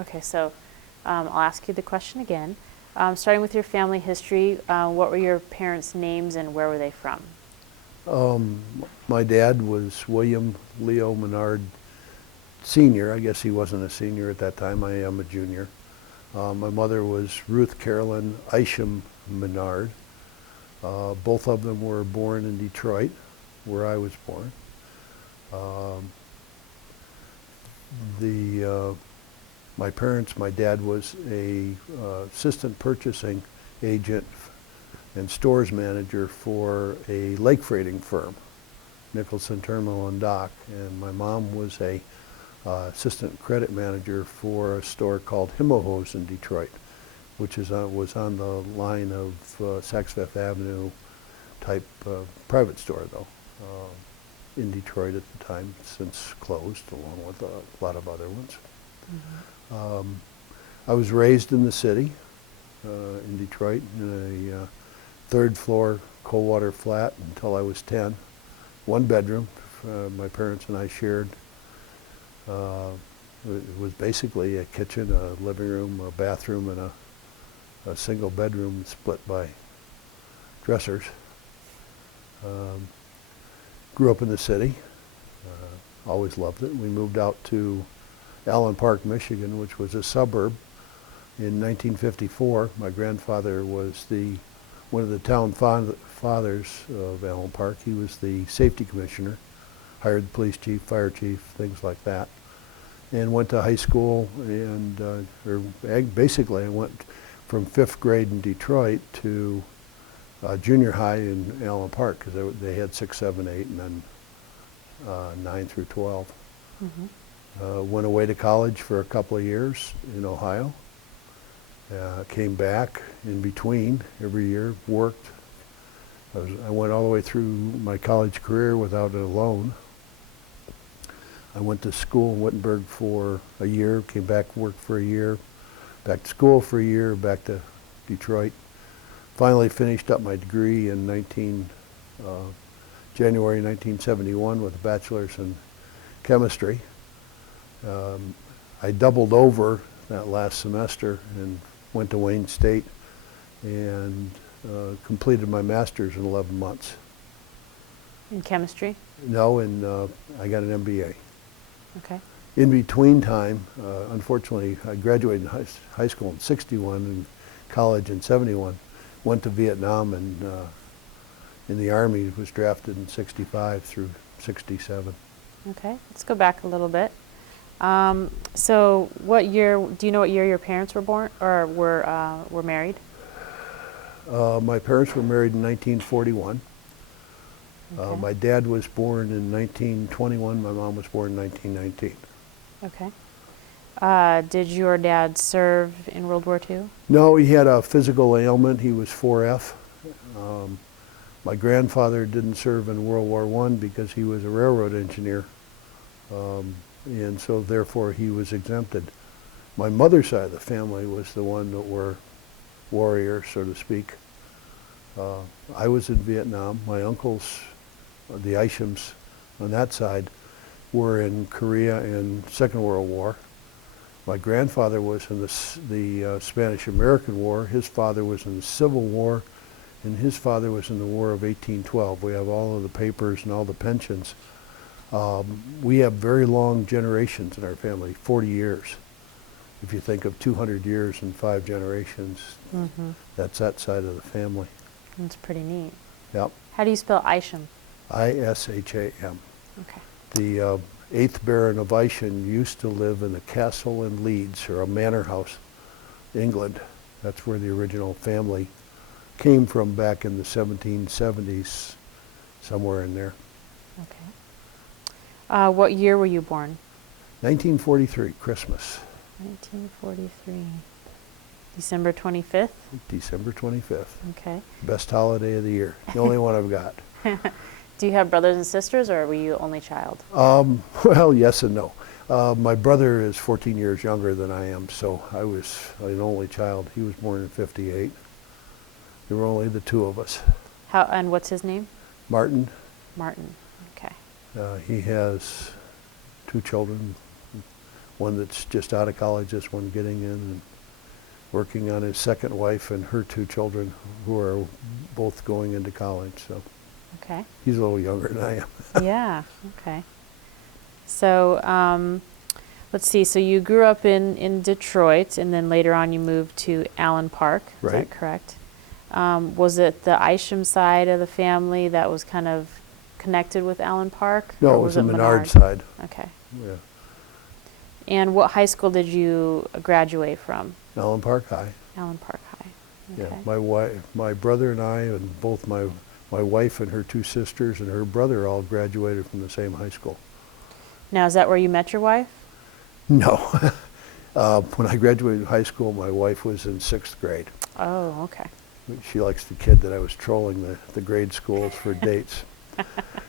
Okay, so I'll ask you the question again. Starting with your family history, what were your parents' names and where were they from? My dad was William Leo Menard Sr. I guess he wasn't a senior at that time. I am a junior. My mother was Ruth Carolyn Isham Menard. Both of them were born in Detroit, where I was born. My parents, my dad was a assistant purchasing agent and stores manager for a lake freighting firm, Nicholson Terminal and Dock, and my mom was a assistant credit manager for a store called Himmelhose in Detroit, which was on the line of Saks Fifth Avenue type private store, though, in Detroit at the time, since closed, along with a lot of other ones. Mm-hmm. I was raised in the city, in Detroit, in a third floor cold water flat until I was 10. One bedroom, my parents and I shared. It was basically a kitchen, a living room, a bathroom, and a single bedroom split by dressers. Grew up in the city, always loved it. We moved out to Allen Park, Michigan, which was a suburb. In 1954, my grandfather was one of the town fathers of Allen Park. He was the safety commissioner, hired the police chief, fire chief, things like that, and went to high school. And basically, I went from 5th grade in Detroit to junior high in Allen Park, because they had 6, 7, 8, and then 9 through 12. Mm-hmm. Went away to college for a couple of years in Ohio. Came back in between every year, worked. I went all the way through my college career without a loan. I went to school in Wittenberg for a year, came back, worked for a year, back to school for a year, back to Detroit. Finally finished up my degree in January 1971 with a bachelor's in chemistry. I doubled over that last semester and went to Wayne State and completed my master's in 11 months. In chemistry? No, I got an MBA. Okay. In between time, unfortunately, I graduated high school in 61 and college in 71. Went to Vietnam and in the Army, was drafted in 65 through 67. Okay, let's go back a little bit. So do you know what year your parents were born or were married? My parents were married in 1941. Okay. My dad was born in 1921. My mom was born in 1919. Okay. Did your dad serve in World War II? No, he had a physical ailment. He was 4F. My grandfather didn't serve in World War I because he was a railroad engineer. And so therefore he was exempted. My mother's side of the family was the one that were warriors, so to speak. I was in Vietnam. My uncles, the Ishams on that side, were in Korea and Second World War. My grandfather was in the Spanish-American War. His father was in the Civil War, and his father was in the War of 1812. We have all of the papers and all the pensions. We have very long generations in our family, 40 years. If you think of 200 years and 5 generations, mm-hmm. That's that side of the family. That's pretty neat. Yep. How do you spell Isham? Isham. Okay. The 8th Baron of Isham used to live in a castle in Leeds, or a manor house, England. That's where the original family came from back in the 1770s, somewhere in there. Okay. What year were you born? 1943, Christmas. 1943. December 25th? December 25th. Okay. Best holiday of the year. The only one I've got. Do you have brothers and sisters, or were you only child? Well, yes and no. My brother is 14 years younger than I am, so I was an only child. He was born in 58. There were only the two of us. And what's his name? Martin. Martin. Okay. He has 2 children. one that's just out of college, this one getting in, and working on his second wife and her 2 children who are both going into college. So Okay. he's a little younger than I am. Yeah. Okay. So let's see. So you grew up in Detroit, and then later on you moved to Allen Park. Is Right. that correct? Was it the Isham side of the family that was kind of connected with Allen Park? No, or it was the Menard side. Okay. Yeah. And what high school did you graduate from? Allen Park High. Allen Park High. Okay. Yeah. My brother and I, and both my wife and her 2 sisters and her brother all graduated from the same high school. Now, is that where you met your wife? No. When I graduated high school, my wife was in 6th grade. Oh, okay. She likes the kid that I was trolling the grade schools for dates.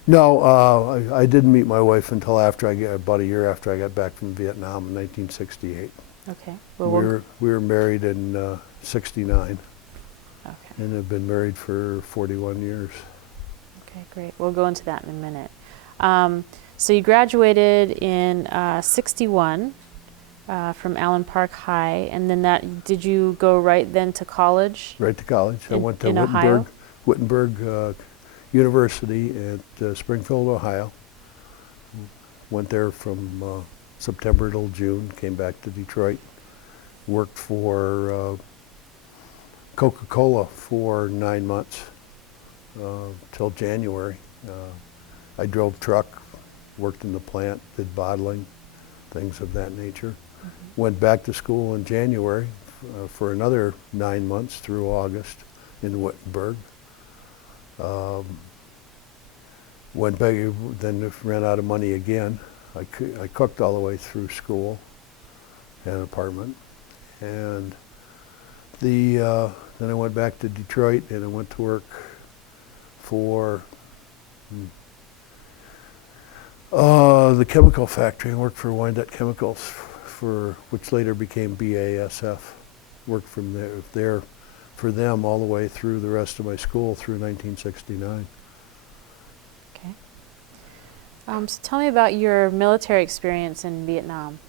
No, I didn't meet my wife until about a year after I got back from Vietnam in 1968. Okay. We were married in 69 Okay. and have been married for 41 years. Okay, great. We'll go into that in a minute. So you graduated in 61 from Allen Park High, and then did you go right then to college? Right to college. I went to in Ohio? Wittenberg University at Springfield, Ohio. Went there from September till June, came back to Detroit, worked for Coca-Cola for 9 months till January. I drove truck, worked in the plant, did bottling, things of that nature. Went back to school in January for another 9 months through August in Wittenberg. Went back, then ran out of money again. I cooked all the way through school, had an apartment, and then I went back to Detroit and I went to work for the chemical factory. I worked for Wyandotte Chemicals, which later became BASF. Worked from there for them all the way through the rest of my school through 1969. Okay. So tell me about your military experience in Vietnam.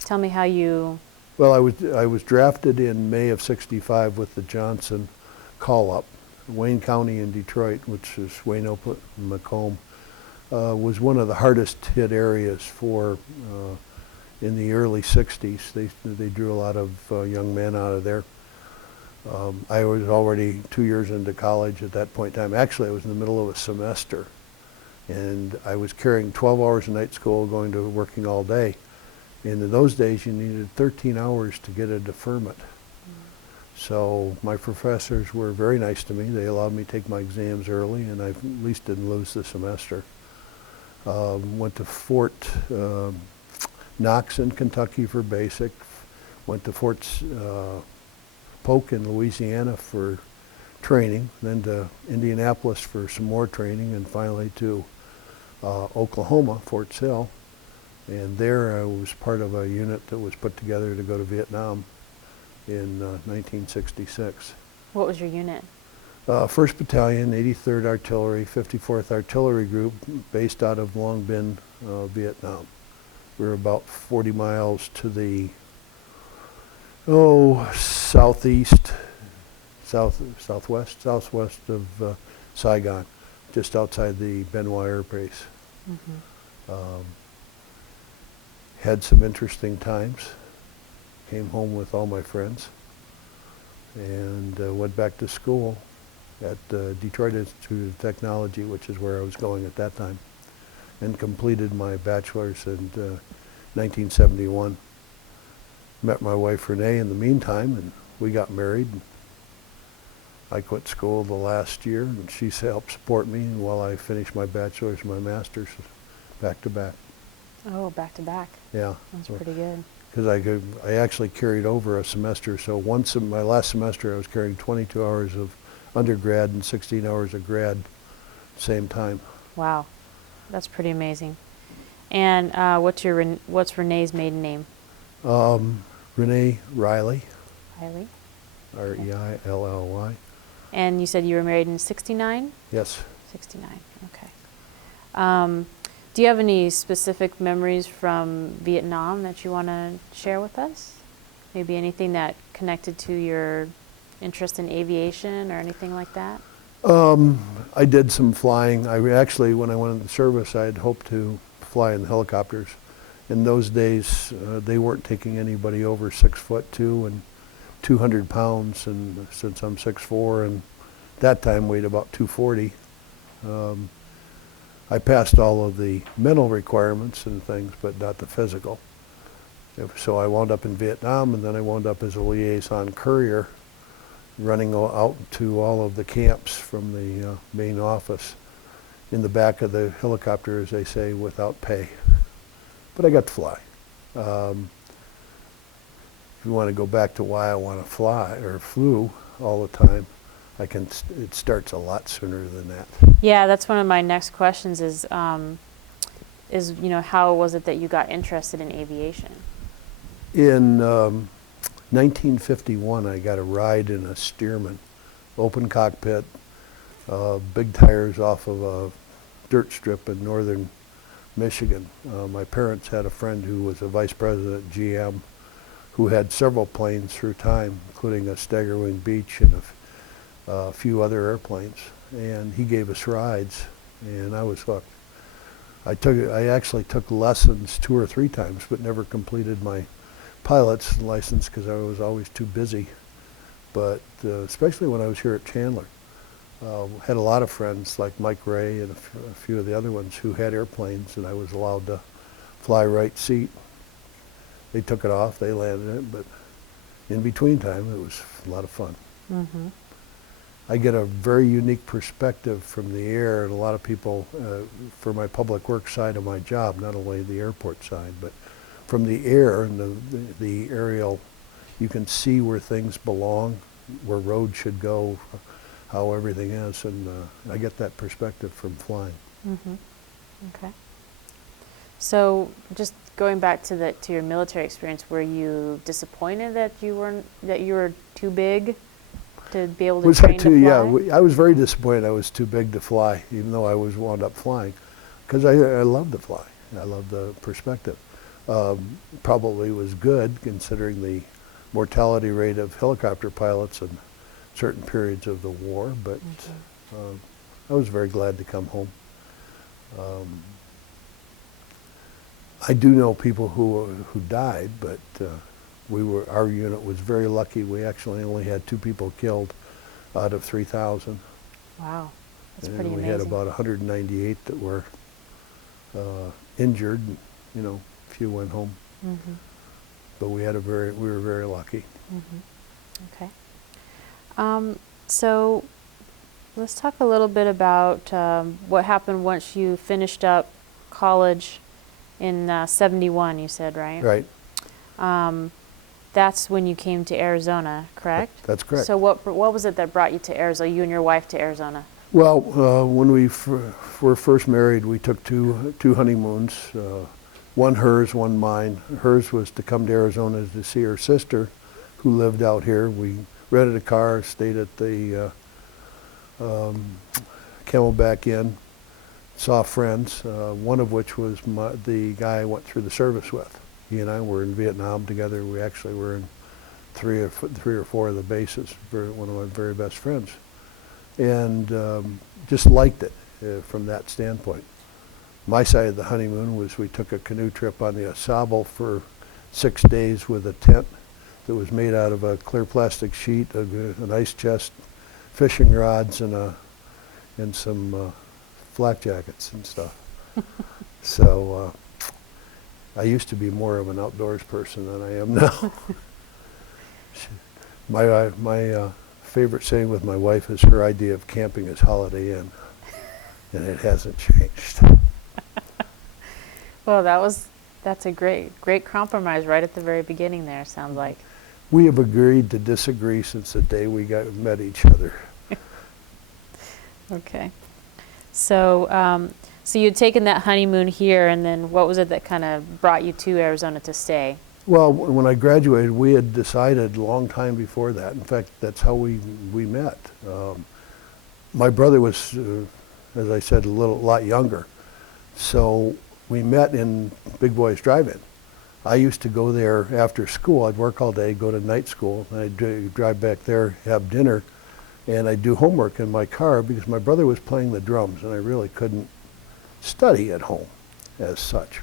Tell me how you... Well, I was drafted in May of '65 with the Johnson call-up. Wayne County in Detroit, which is Wayne, Macomb, was one of the hardest hit areas for in the early '60s. They drew a lot of young men out of there. I was already 2 years into college at that point in time. Actually, I was in the middle of a semester, and I was carrying 12 hours of night school, going to working all day. And in those days, you needed 13 hours to get a deferment. So my professors were very nice to me. They allowed me to take my exams early, and I at least didn't lose the semester. Went to Fort Knox in Kentucky for basic. Went to Fort Polk in Louisiana for training. Then to Indianapolis for some more training, and finally to Oklahoma, Fort Sill. And there I was part of a unit that was put together to go to Vietnam in 1966. What was your unit? 1st Battalion, 83rd Artillery, 54th Artillery Group, based out of Long Binh, Vietnam. We were about 40 miles to the southwest of Saigon, just outside the Ben Hoa Air Base. Mm-hmm. Had some interesting times. Came home with all my friends and went back to school at Detroit Institute of Technology, which is where I was going at that time, and completed my bachelor's in 1971. Met my wife Renee in the meantime, and we got married. I quit school the last year, and she helped support me while I finished my bachelor's and my master's back to back. Oh, back to back. Yeah. That's pretty good. Because I actually carried over a semester. So my last semester I was carrying 22 hours of undergrad and 16 hours of grad same time. Wow, that's pretty amazing. And what's Renee's maiden name? Renee Riley. Riley. R-E-I-L-L-Y. And you said you were married in '69? Yes. '69, okay. Do you have any specific memories from Vietnam that you want to share with us? Maybe anything that connected to your interest in aviation or anything like that? I did some flying. Actually, when I went into service, I had hoped to fly in helicopters. In those days, they weren't taking anybody over 6'2" and 200 pounds, and since I'm 6'4" and that time weighed about 240, I passed all of the mental requirements and things, but not the physical. So I wound up in Vietnam, and then I wound up as a liaison courier, running out to all of the camps from the main office in the back of the helicopter, as they say, without pay. But I got to fly. If you want to go back to why I want to fly or flew all the time, it starts a lot sooner than that. Yeah, that's one of my next questions is how was it that you got interested in aviation? In 1951, I got a ride in a Stearman, open cockpit, big tires off of a dirt strip in northern Michigan. My parents had a friend who was a vice president at GM who had several planes through time, including a Staggerwing Beech and a few other airplanes. And he gave us rides, and I was hooked. I actually took lessons 2 or 3 times, but never completed my pilot's license because I was always too busy. But especially when I was here at Chandler, had a lot of friends like Mike Ray and a few of the other ones who had airplanes, and I was allowed to fly right seat. They took it off, they landed it, but in between time, it was a lot of fun. Mm-hmm. I get a very unique perspective from the air, and a lot of people, for my public works side of my job, not only the airport side, but from the air and the aerial, you can see where things belong, where roads should go, how everything is, and I get that perspective from flying. Mm-hmm. Okay. So just going back to your military experience, were you disappointed that you were too big to be able to train to fly? Yeah, I was very disappointed I was too big to fly, even though I wound up flying, because I love to fly. I love the perspective. Probably was good considering the mortality rate of helicopter pilots in certain periods of the war, but I was very glad to come home. I do know people who died, but our unit was very lucky. We actually only had 2 people killed out of 3,000. Wow, that's and pretty we amazing. had about 198 that were injured. A few went home. Mm-hmm. But we were very lucky. Mm-hmm. Okay. So let's talk a little bit about what happened once you finished up college in 71, you said, right? Right. That's when you came to Arizona, correct? That's correct. So what was it that brought you to Arizona, you and your wife to Arizona? Well, when we were first married, we took two honeymoons, one hers, one mine. Hers was to come to Arizona to see her sister, who lived out here. We rented a car, stayed at the Camelback Inn, saw friends, one of which was the guy I went through the service with. He and I were in Vietnam together. We actually were in three or four of the bases, one of my very best friends. And just liked it from that standpoint. My side of the honeymoon was we took a canoe trip on the Ausable for 6 days with a tent that was made out of a clear plastic sheet, an ice chest, fishing rods, and some flak jackets and stuff. So I used to be more of an outdoors person than I am now. My favorite saying with my wife is her idea of camping is Holiday Inn, and it hasn't changed. Well, that's a great compromise right at the very beginning there, sounds like. We have agreed to disagree since the day we met each other. Okay. So so you'd taken that honeymoon here, and then what was it that kind of brought you to Arizona to stay? Well, when I graduated, we had decided a long time before that. In fact, that's how we met. My brother was, as I said, a lot younger. So we met in Big Boys Drive-In. I used to go there after school. I'd work all day, go to night school, and I'd drive back there, have dinner, and I'd do homework in my car because my brother was playing the drums, and I really couldn't study at home as such.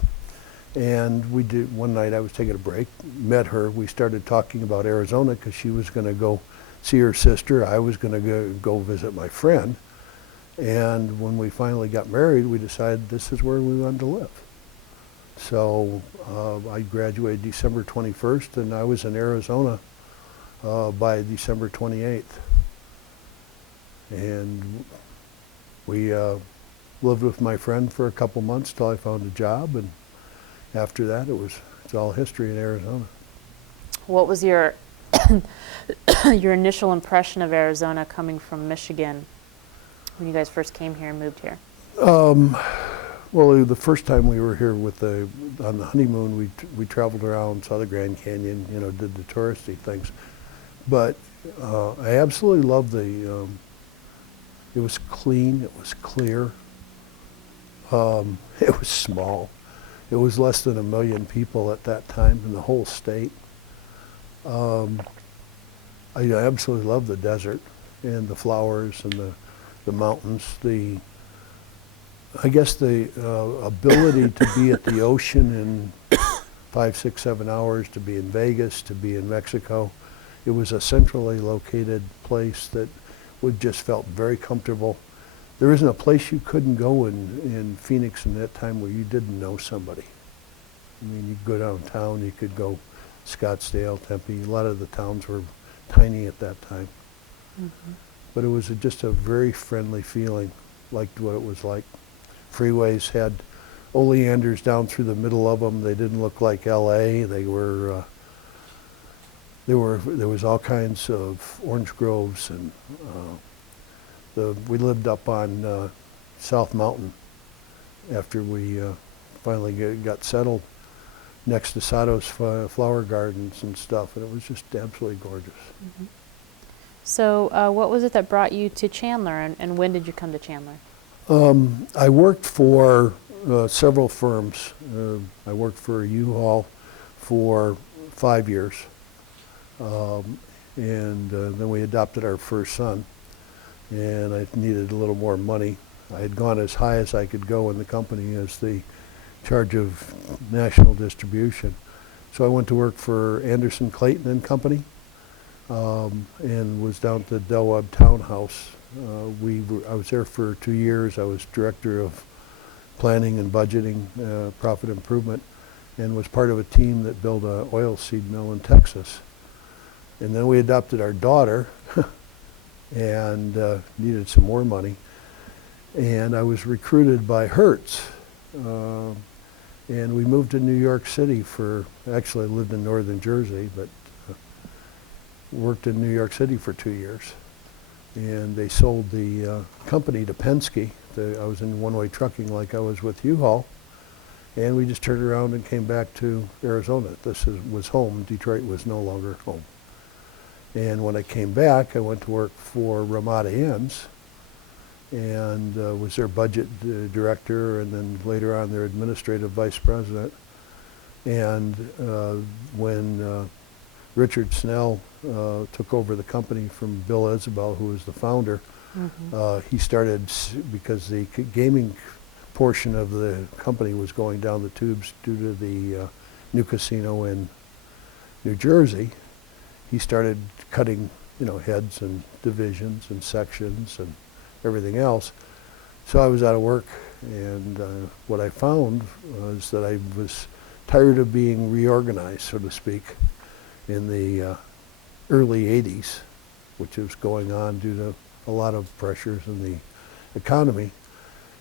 And we did, one night I was taking a break, met her, we started talking about Arizona because she was going to go see her sister, I was going to go visit my friend, and when we finally got married, we decided this is where we wanted to live. So I graduated December 21st, and I was in Arizona by December 28th. And we lived with my friend for a couple months till I found a job, and after that it's all history in Arizona. What was your your initial impression of Arizona coming from Michigan when you guys first came here and moved here? Well, the first time we were here on the honeymoon, we traveled around, saw the Grand Canyon, did the touristy things. But I absolutely loved it was clean, it was clear, it was small. It was less than 1 million people at that time in the whole state. I absolutely loved the desert and the flowers and the mountains. I guess the ability to be at the ocean in 5, 6, 7 hours, to be in Vegas, to be in Mexico. It was a centrally located place that just felt very comfortable. There isn't a place you couldn't go in Phoenix in that time where you didn't know somebody. I mean, you could go downtown, you could go Scottsdale, Tempe. A lot of the towns were tiny at that time. Mm-hmm. But it was just a very friendly feeling, liked what it was like. Freeways had oleanders down through the middle of them. They didn't look like LA. There was all kinds of orange groves, and we lived up on South Mountain after we finally got settled next to Sato's flower gardens and stuff, and it was just absolutely gorgeous. Mm-hmm. So what was it that brought you to Chandler, and when did you come to Chandler? I worked for several firms. I worked for U-Haul for 5 years, and then we adopted our first son, and I needed a little more money. I had gone as high as I could go in the company as the charge of national distribution. So I went to work for Anderson, Clayton and Company, and was down to Del Webb Townhouse. I was there for 2 years. I was director of planning and budgeting, profit improvement, and was part of a team that built an oilseed mill in Texas. And then we adopted our daughter and needed some more money. And I was recruited by Hertz. And we moved to New York City actually I lived in northern Jersey, but worked in New York City for 2 years. And they sold the company to Penske. I was in one-way trucking like I was with U-Haul. And we just turned around and came back to Arizona. This was home. Detroit was no longer home. And when I came back, I went to work for Ramada Inns and was their budget director, and then later on their administrative vice president. And when Richard Snell took over the company from Bill Isabel, who was the founder, mm-hmm. He started, because the gaming portion of the company was going down the tubes due to the new casino in New Jersey, he started cutting, heads and divisions and sections and everything else. So I was out of work, and what I found was that I was tired of being reorganized, so to speak, in the early 80s, which was going on due to a lot of pressures in the economy.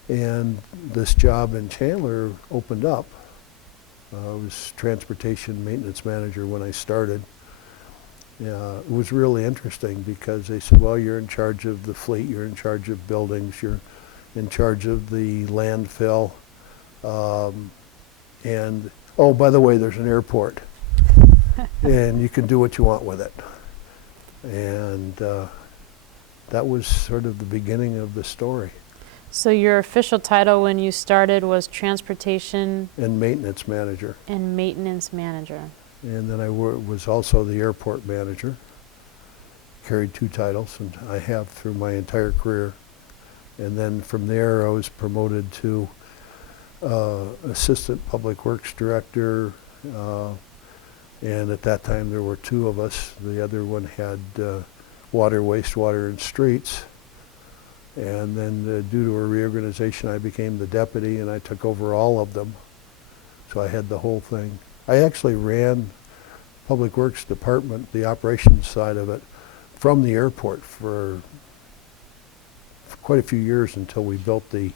And this job in Chandler opened up. I was transportation maintenance manager when I started. It was really interesting because they said, well, you're in charge of the fleet, you're in charge of buildings, you're in charge of the landfill, and, oh, by the way, there's an airport, and you can do what you want with it. And that was sort of the beginning of the story. So your official title when you started was transportation and maintenance manager. and maintenance manager. And then I was also the airport manager. Carried 2 titles, and I have through my entire career. And then from there I was promoted to assistant public works director, and at that time there were 2 of us. The other one had water, wastewater, and streets. And then due to a reorganization I became the deputy, and I took over all of them. So I had the whole thing. I actually ran Public Works Department, the operations side of it, from the airport for quite a few years until we built the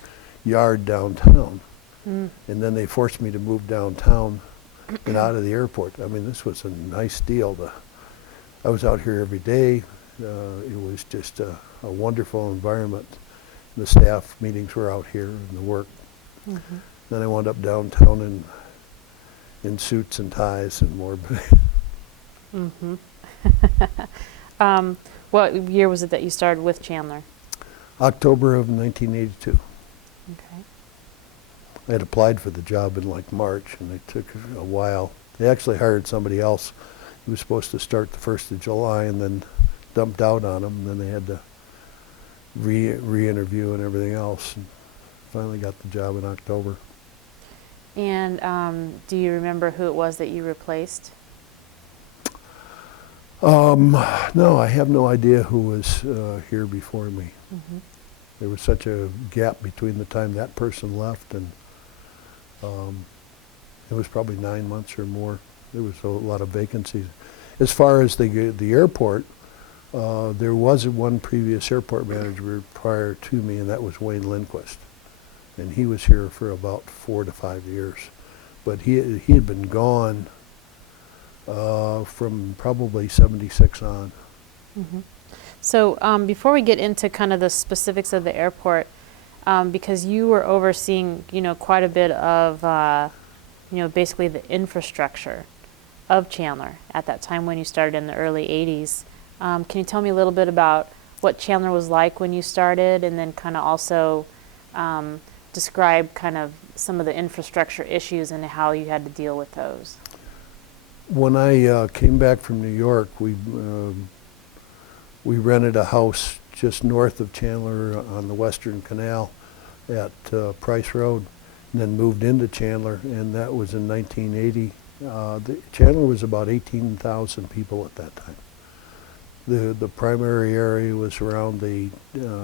yard downtown. And then they forced me to move downtown and out of the airport. I mean, this was a nice deal. I was out here every day. It was just a wonderful environment. The staff meetings were out here and the work. Then I wound up downtown in suits and ties and more. What year was it that you started with Chandler? October of 1982. Okay. I had applied for the job in like March, and it took a while. They actually hired somebody else. He was supposed to start the 1st of July and then dumped out on him, and then they had to re-interview and everything else, and finally got the job in October. And do you remember who it was that you replaced? No, I have no idea who was here before me. There was such a gap between the time that person left, and it was probably 9 months or more. There was a lot of vacancies. As far as the airport, there was one previous airport manager prior to me, and that was Wayne Lindquist. And he was here for about 4 to 5 years. But he had been gone from probably 76 on. So before we get into kind of the specifics of the airport, because you were overseeing, quite a bit of, basically the infrastructure of Chandler at that time when you started in the early 80s. Can you tell me a little bit about what Chandler was like when you started, and then kind of also describe kind of some of the infrastructure issues and how you had to deal with those? When I came back from New York, we rented a house just north of Chandler on the Western Canal at Price Road, and then moved into Chandler, and that was in 1980. Chandler was about 18,000 people at that time. The primary area was around the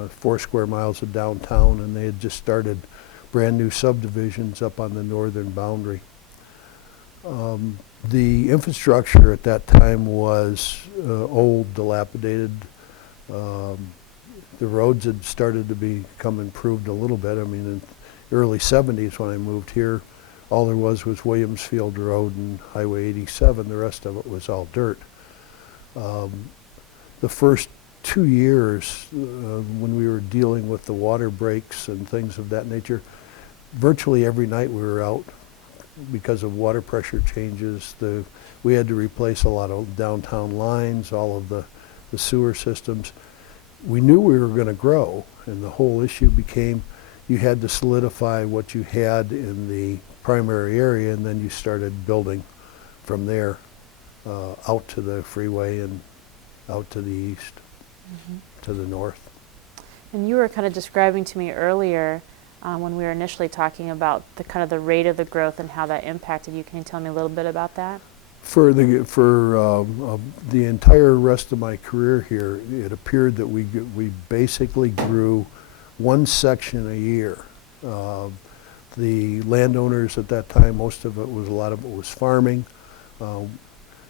4 square miles of downtown, and they had just started brand new subdivisions up on the northern boundary. The infrastructure at that time was old, dilapidated. The roads had started to become improved a little bit. I mean, in the early 70s when I moved here, all there was Williamsfield Road and Highway 87. The rest of it was all dirt. The first 2 years, when we were dealing with the water breaks and things of that nature, virtually every night we were out because of water pressure changes. We had to replace a lot of downtown lines, all of the sewer systems. We knew we were going to grow, and the whole issue became you had to solidify what you had in the primary area, and then you started building from there out to the freeway and out to the east, to the north. And you were kind of describing to me earlier when we were initially talking about the kind of the rate of the growth and how that impacted you. Can you tell me a little bit about that? For the entire rest of my career here, it appeared that we basically grew one section a year. The landowners at that time, a lot of it was farming.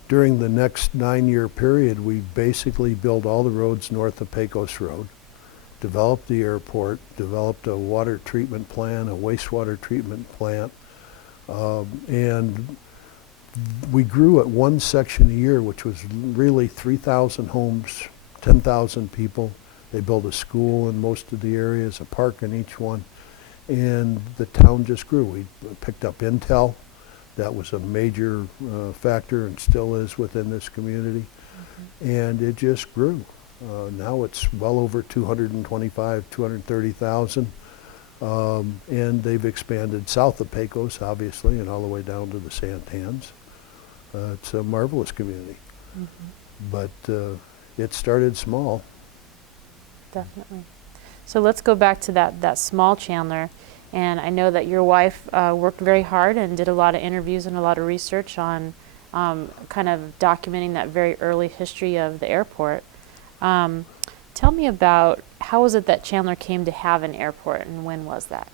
During the next 9-year period, we basically built all the roads north of Pecos Road, developed the airport, developed a water treatment plant, a wastewater treatment plant, and we grew at one section a year, which was really 3,000 homes, 10,000 people. They built a school in most of the areas, a park in each one, and the town just grew. We picked up Intel. That was a major factor and still is within this community, and it just grew. Now it's well over 225, 230,000. And they've expanded south of Pecos, obviously, and all the way down to the Santans. It's a marvelous community. But it started small. Definitely. So let's go back to that small Chandler. And I know that your wife worked very hard and did a lot of interviews and a lot of research on kind of documenting that very early history of the airport. Tell me about how was it that Chandler came to have an airport, and when was that?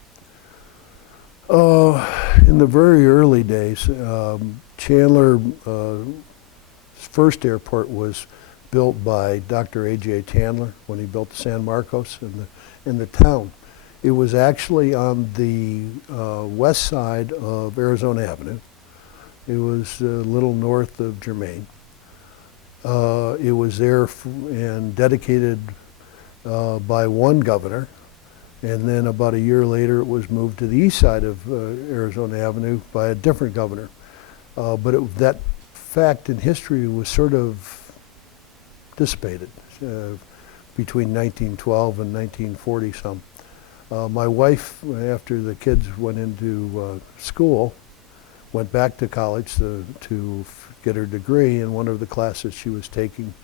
In the very early days, Chandler's first airport was built by Dr. A.J. Chandler when he built the San Marcos in the town. It was actually on the west side of Arizona Avenue. It was a little north of Germain. It was there and dedicated by one governor, and then about a year later it was moved to the east side of Arizona Avenue by a different governor. But that fact in history was sort of dissipated between 1912 and 1940 some. My wife, after the kids went into school, went back to college to get her degree, and one of the classes she was taking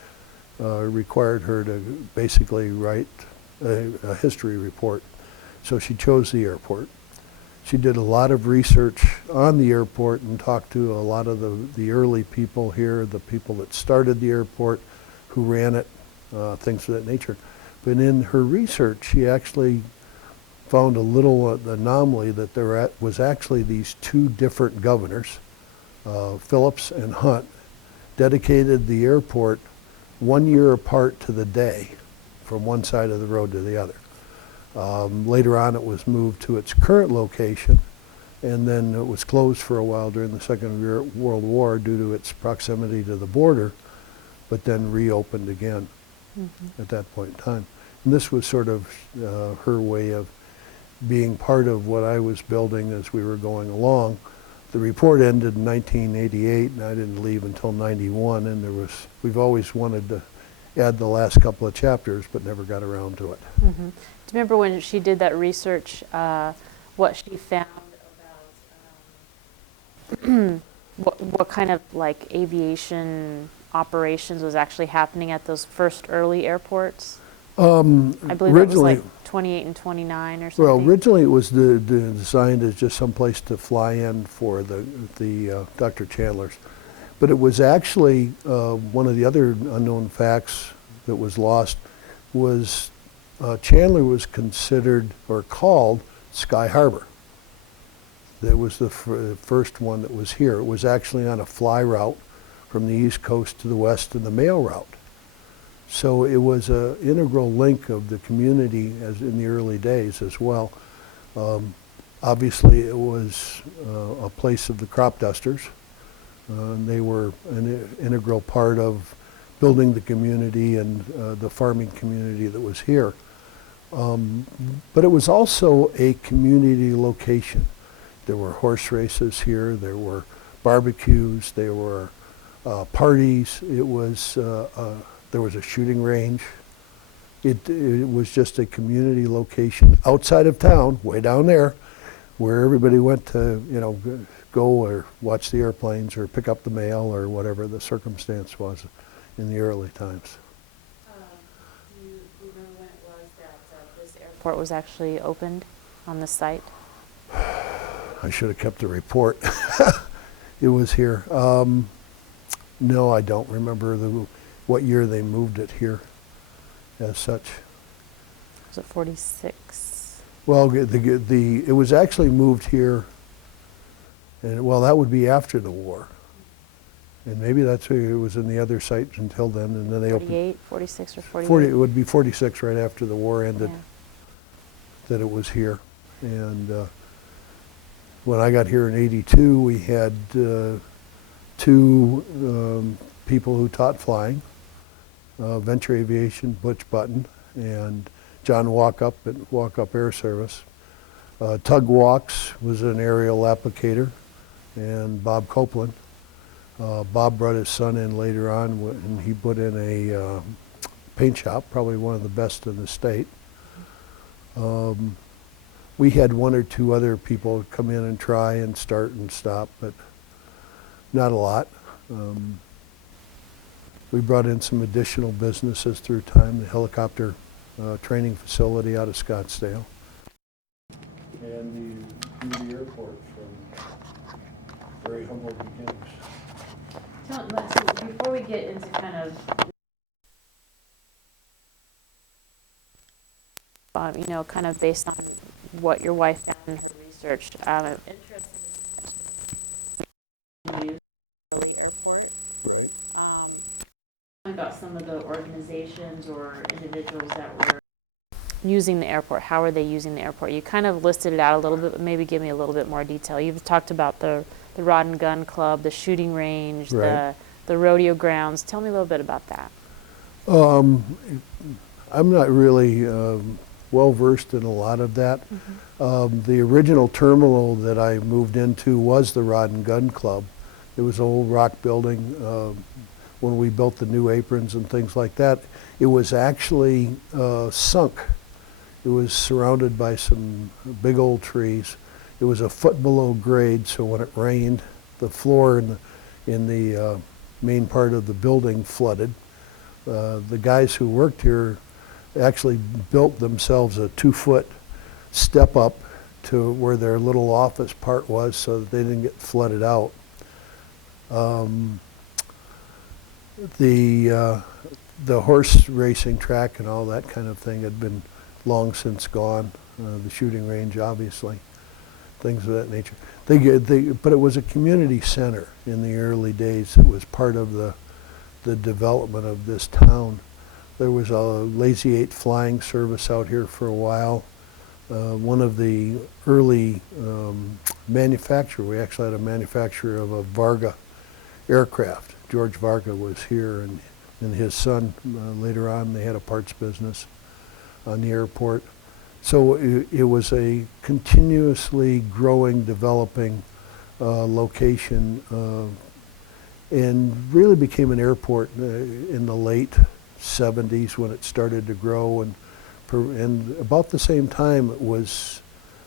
required her to basically write a history report. So she chose the airport. She did a lot of research on the airport and talked to a lot of the early people here, the people that started the airport, who ran it, things of that nature. But in her research, she actually found a little anomaly that there was actually these two different governors, Phillips and Hunt, dedicated the airport 1 year apart to the day from one side of the road to the other. Later on it was moved to its current location, and then it was closed for a while during the Second World War due to its proximity to the border, but then reopened again at that point in time. And this was sort of her way of being part of what I was building as we were going along. The report ended in 1988, and I didn't leave until 91, and we've always wanted to add the last couple of chapters, but never got around to it. Do you remember when she did that research, what she found about what kind of like aviation operations was actually happening at those first early airports? I believe it was like 28 and 29 or something. Well, originally it was designed as just some place to fly in for the Dr. Chandler's. But it was actually, one of the other unknown facts that was lost was Chandler was considered or called Sky Harbor. That was the first one that was here. It was actually on a fly route from the East Coast to the West and the mail route. So it was an integral link of the community as in the early days as well. Obviously it was a place of the crop dusters. They were an integral part of building the community and the farming community that was here. But it was also a community location. There were horse races here, there were barbecues, there were parties. It was there was a shooting range. It was just a community location outside of town, way down there, where everybody went to, go or watch the airplanes or pick up the mail or whatever the circumstance was in the early times. Do you remember when it was that this airport was actually opened on the site? I should have kept the report. It was here. No, I don't remember what year they moved it here as such. Was it 46? Well, it was actually moved here, and well, that would be after the war. And maybe that's why it was in the other site until then, and then they 48, opened. 46 or 48? 40, it would be 46 right after the war ended, Yeah. that it was here. And when I got here in '82, we had two people who taught flying, Venture Aviation, Butch Button, and John Walkup at Walkup Air Service. Tug Walks was an aerial applicator, and Bob Copeland. Bob brought his son in later on, and he put in a paint shop, probably one of the best in the state. We had one or two other people come in and try and start and stop, but not a lot. We brought in some additional businesses through time, the helicopter training facility out of Scottsdale. And the airport from very humble beginnings. So before we get into kind of, kind of based on what your wife found and researched, I'm interested in use of the airport. Right. Tell me about some of the organizations or individuals that were using the airport. How are they using the airport? You kind of listed it out a little bit, but maybe give me a little bit more detail. You've talked about the Rod and Gun Club, the shooting range, Right. the rodeo grounds. Tell me a little bit about that. I'm not really well versed in a lot of that. The original terminal that I moved into was the Rod and Gun Club. It was an old rock building. When we built the new aprons and things like that, it was actually sunk. It was surrounded by some big old trees. It was a foot below grade, so when it rained, the floor in the main part of the building flooded. The guys who worked here actually built themselves a 2-foot step up to where their little office part was so that they didn't get flooded out. The horse racing track and all that kind of thing had been long since gone. The shooting range, obviously, things of that nature. But it was a community center in the early days. It was part of the development of this town. There was a Lazy 8 flying service out here for a while. One of the early manufacturers, we actually had a manufacturer of a Varga aircraft. George Varga was here, and his son, later on, they had a parts business on the airport. So it was a continuously growing, developing location, and really became an airport in the late 70s when it started to grow. And about the same time, it was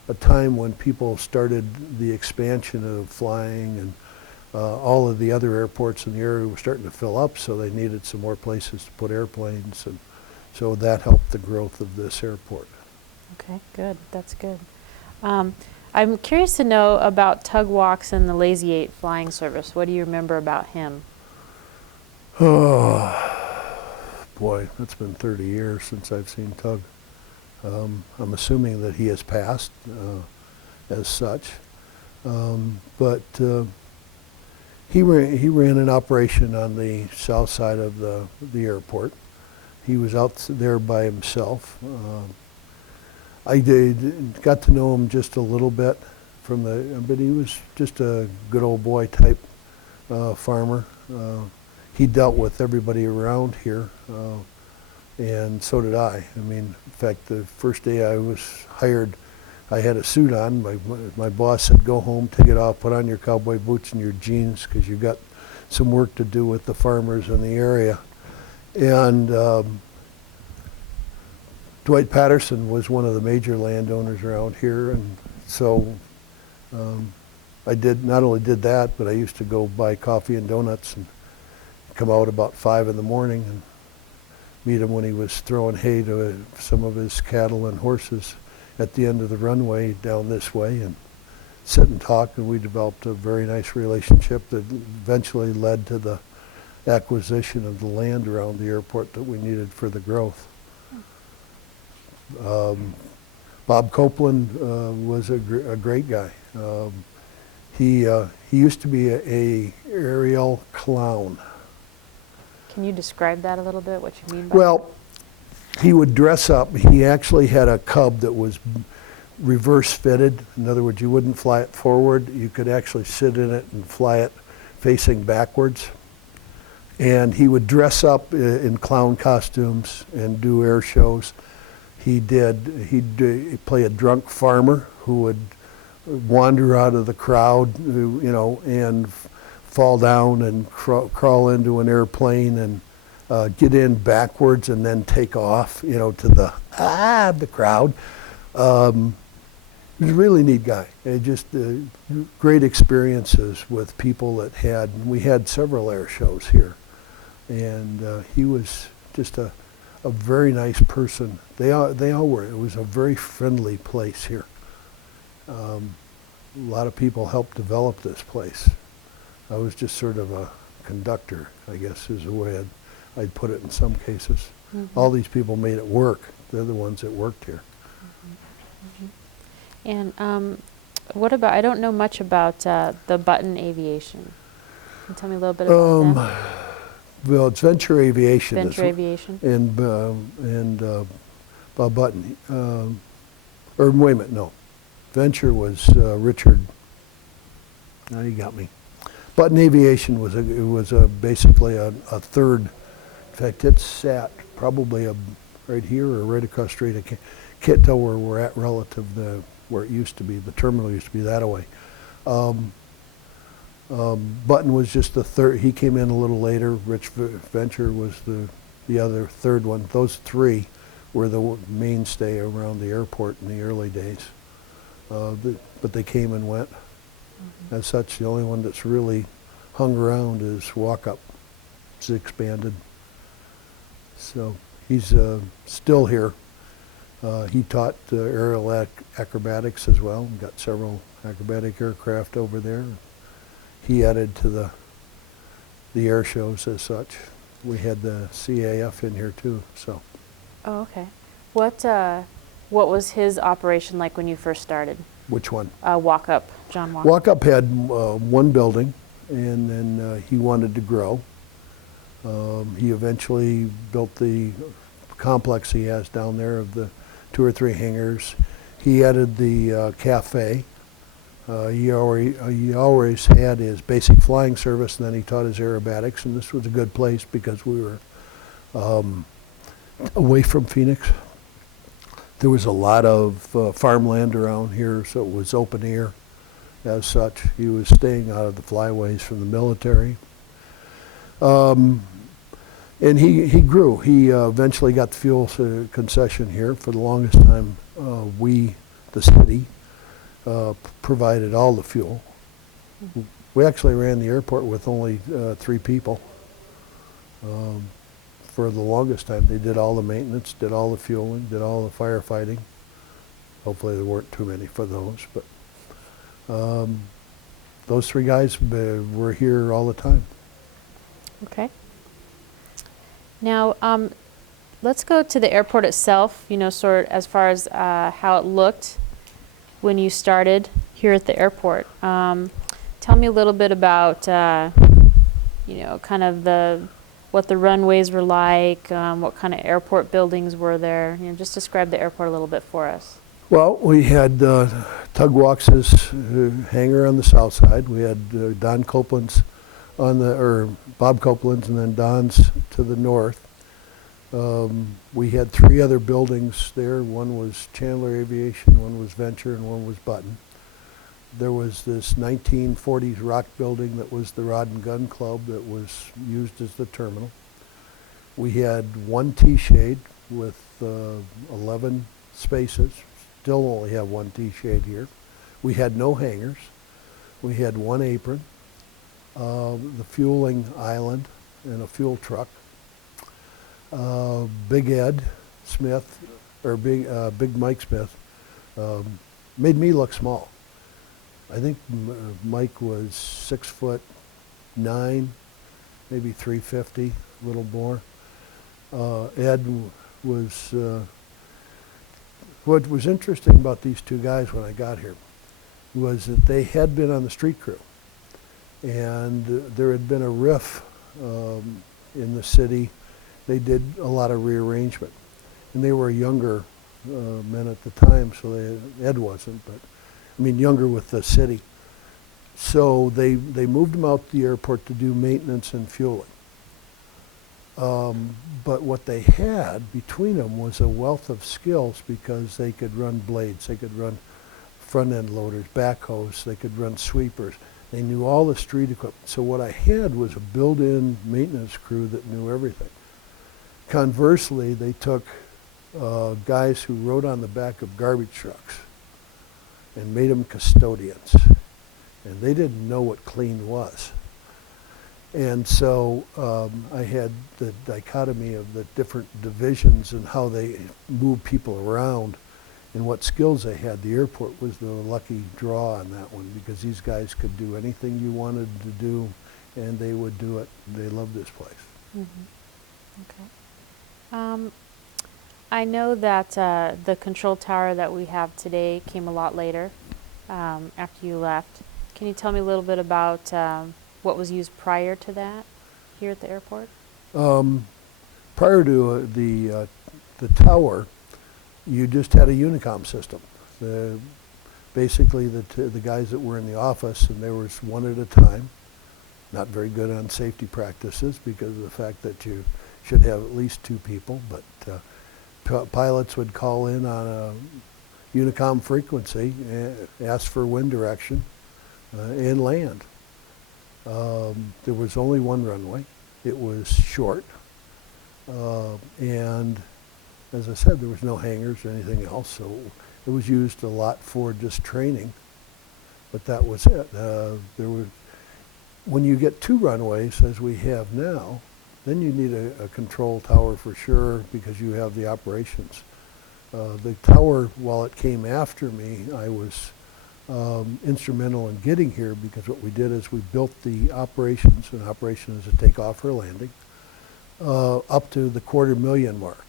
a time when people started the expansion of flying, and all of the other airports in the area were starting to fill up, so they needed some more places to put airplanes, and so that helped the growth of this airport. Okay, good. That's good. I'm curious to know about Tug Walks and the Lazy 8 flying service. What do you remember about him? Oh, boy, that's been 30 years since I've seen Tug. I'm assuming that he has passed as such. But he ran an operation on the south side of the airport. He was out there by himself. I got to know him just a little bit but he was just a good old boy type farmer. He dealt with everybody around here, and so did I. I mean, in fact, the first day I was hired, I had a suit on. My boss said, "Go home, take it off, put on your cowboy boots and your jeans, because you've got some work to do with the farmers in the area." And Dwight Patterson was one of the major landowners around here, and so I not only did that, but I used to go buy coffee and donuts and come out about 5 in the morning and meet him when he was throwing hay to some of his cattle and horses at the end of the runway down this way, and sit and talk, and we developed a very nice relationship that eventually led to the acquisition of the land around the airport that we needed for the growth. Bob Copeland was a great guy. He used to be a aerial clown. Can you describe that a little bit, what you mean by Well, he would dress up. He actually had a Cub that was reverse fitted. In other words, you wouldn't fly it forward. You could actually sit in it and fly it facing backwards. And he would dress up in clown costumes and do air shows. He'd play a drunk farmer who would wander out of the crowd, and fall down and crawl into an airplane and get in backwards and then take off, to the crowd. He's a really neat guy. Just great experiences with people that we had several air shows here. And he was just a very nice person. They all were. It was a very friendly place here. A lot of people helped develop this place. I was just sort of a conductor, I guess is the way I'd put it in some cases. Mm-hmm. All these people made it work. They're the ones that worked here. Mm-hmm. And what about, I don't know much about the Button Aviation. Can you tell me a little bit about that? Well, it's Venture Aviation. Venture Aviation. And Bob Button. Or wait a minute, no. Venture was Richard. Now you got me. Button Aviation was basically a third. In fact, it sat probably right here or right across the street. I can't tell where we're at relative to where it used to be. The terminal used to be that way. Button was just the third. He came in a little later. Rich Venture was the other third one. Those three were the mainstay around the airport in the early days. But they came and went. Mm-hmm. As such, the only one that's really hung around is Walkup. It's expanded. So he's still here. He taught aerial acrobatics as well. Got several acrobatic aircraft over there. He added to the air shows as such. We had the CAF in here too. So. Oh, okay. What was his operation like when you first started? Which one? Walkup, John Walkup. Walkup had one building, and then he wanted to grow. He eventually built the complex he has down there of the 2 or 3 hangars. He added the cafe. He always had his basic flying service, and then he taught his aerobatics, and this was a good place because we were away from Phoenix. There was a lot of farmland around here, so it was open air as such. He was staying out of the flyways from the military. And he grew. He eventually got the fuel concession here. For the longest time, we, the city, provided all the fuel. Mm-hmm. We actually ran the airport with only 3 people. For the longest time, they did all the maintenance, did all the fueling, did all the firefighting. Hopefully there weren't too many for those, but those 3 guys were here all the time. Okay. Now, let's go to the airport itself, sort of as far as how it looked when you started here at the airport. Tell me a little bit about, kind of what the runways were like, what kind of airport buildings were there. Just describe the airport a little bit for us. Well, we had Tugwalks' hangar on the south side. We had Don Copeland's Bob Copeland's, and then Don's to the north. We had 3 other buildings there. One was Chandler Aviation, one was Venture, and one was Button. There was this 1940s rock building that was the Rod and Gun Club that was used as the terminal. We had 1 T-shade with 11 spaces. Still only have 1 T-shade here. We had no hangars. We had 1 apron, the fueling island, and a fuel truck. Big Ed Smith, or Big Mike Smith, made me look small. I think Mike was 6'9", maybe 350, a little more. Ed was, what was interesting about these 2 guys when I got here was that they had been on the street crew. And there had been a riff in the city. They did a lot of rearrangement. And they were younger men at the time, so Ed wasn't, but younger with the city. So they moved them out to the airport to do maintenance and fueling. But what they had between them was a wealth of skills because they could run blades, they could run front end loaders, backhoes, they could run sweepers. They knew all the street equipment. So what I had was a built-in maintenance crew that knew everything. Conversely, they took guys who rode on the back of garbage trucks and made them custodians. And they didn't know what clean was. And so I had the dichotomy of the different divisions and how they moved people around and what skills they had. The airport was the lucky draw on that one because these guys could do anything you wanted to do and they would do it. They loved this place. Mm-hmm. Okay. I know that the control tower that we have today came a lot later after you left. Can you tell me a little bit about what was used prior to that here at the airport? Prior to the tower, you just had a Unicom system. Basically, the guys that were in the office, and there was one at a time, not very good on safety practices because of the fact that you should have at least two people, but pilots would call in on a Unicom frequency, ask for wind direction, and land. There was only one runway. It was short. And as I said, there was no hangars or anything else, so it was used a lot for just training, but that was it. When you get two runways, as we have now, then you need a control tower for sure because you have the operations. The tower, while it came after me, I was instrumental in getting here because what we did is we built the operations, and operation is a takeoff or landing, up to the $250,000 mark.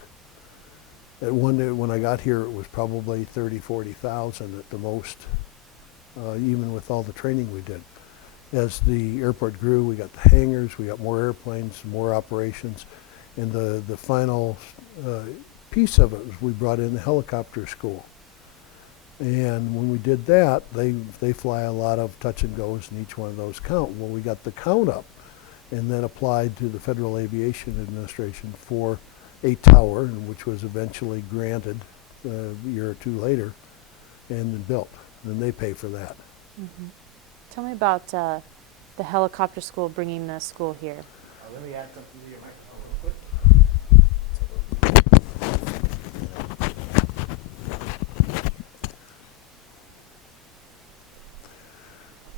When I got here, it was probably 30, 40,000 at the most, even with all the training we did. As the airport grew, we got the hangars, we got more airplanes, more operations, and the final piece of it was we brought in the helicopter school. And when we did that, they fly a lot of touch and goes, and each one of those count. Well, we got the count up, and then applied to the Federal Aviation Administration for a tower, which was eventually granted a year or two later, and then built. And they pay for that. Mm-hmm. Tell me about the helicopter school, bringing the school here. Let me add something to your microphone real quick.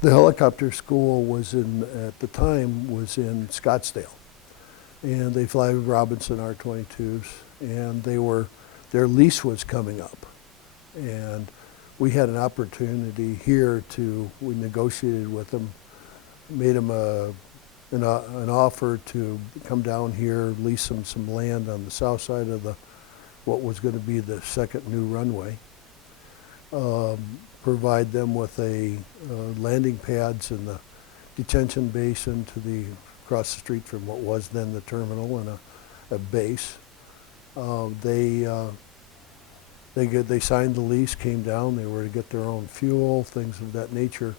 The helicopter school was at the time, was in Scottsdale. And they fly Robinson R-22s, and their lease was coming up. And we had an opportunity here we negotiated with them, made them an offer to come down here, lease them some land on the south side of what was going to be the second new runway. Provide them with landing pads in the detention basin across the street from what was then the terminal and a base. They signed the lease, came down, they were to get their own fuel, things of that nature.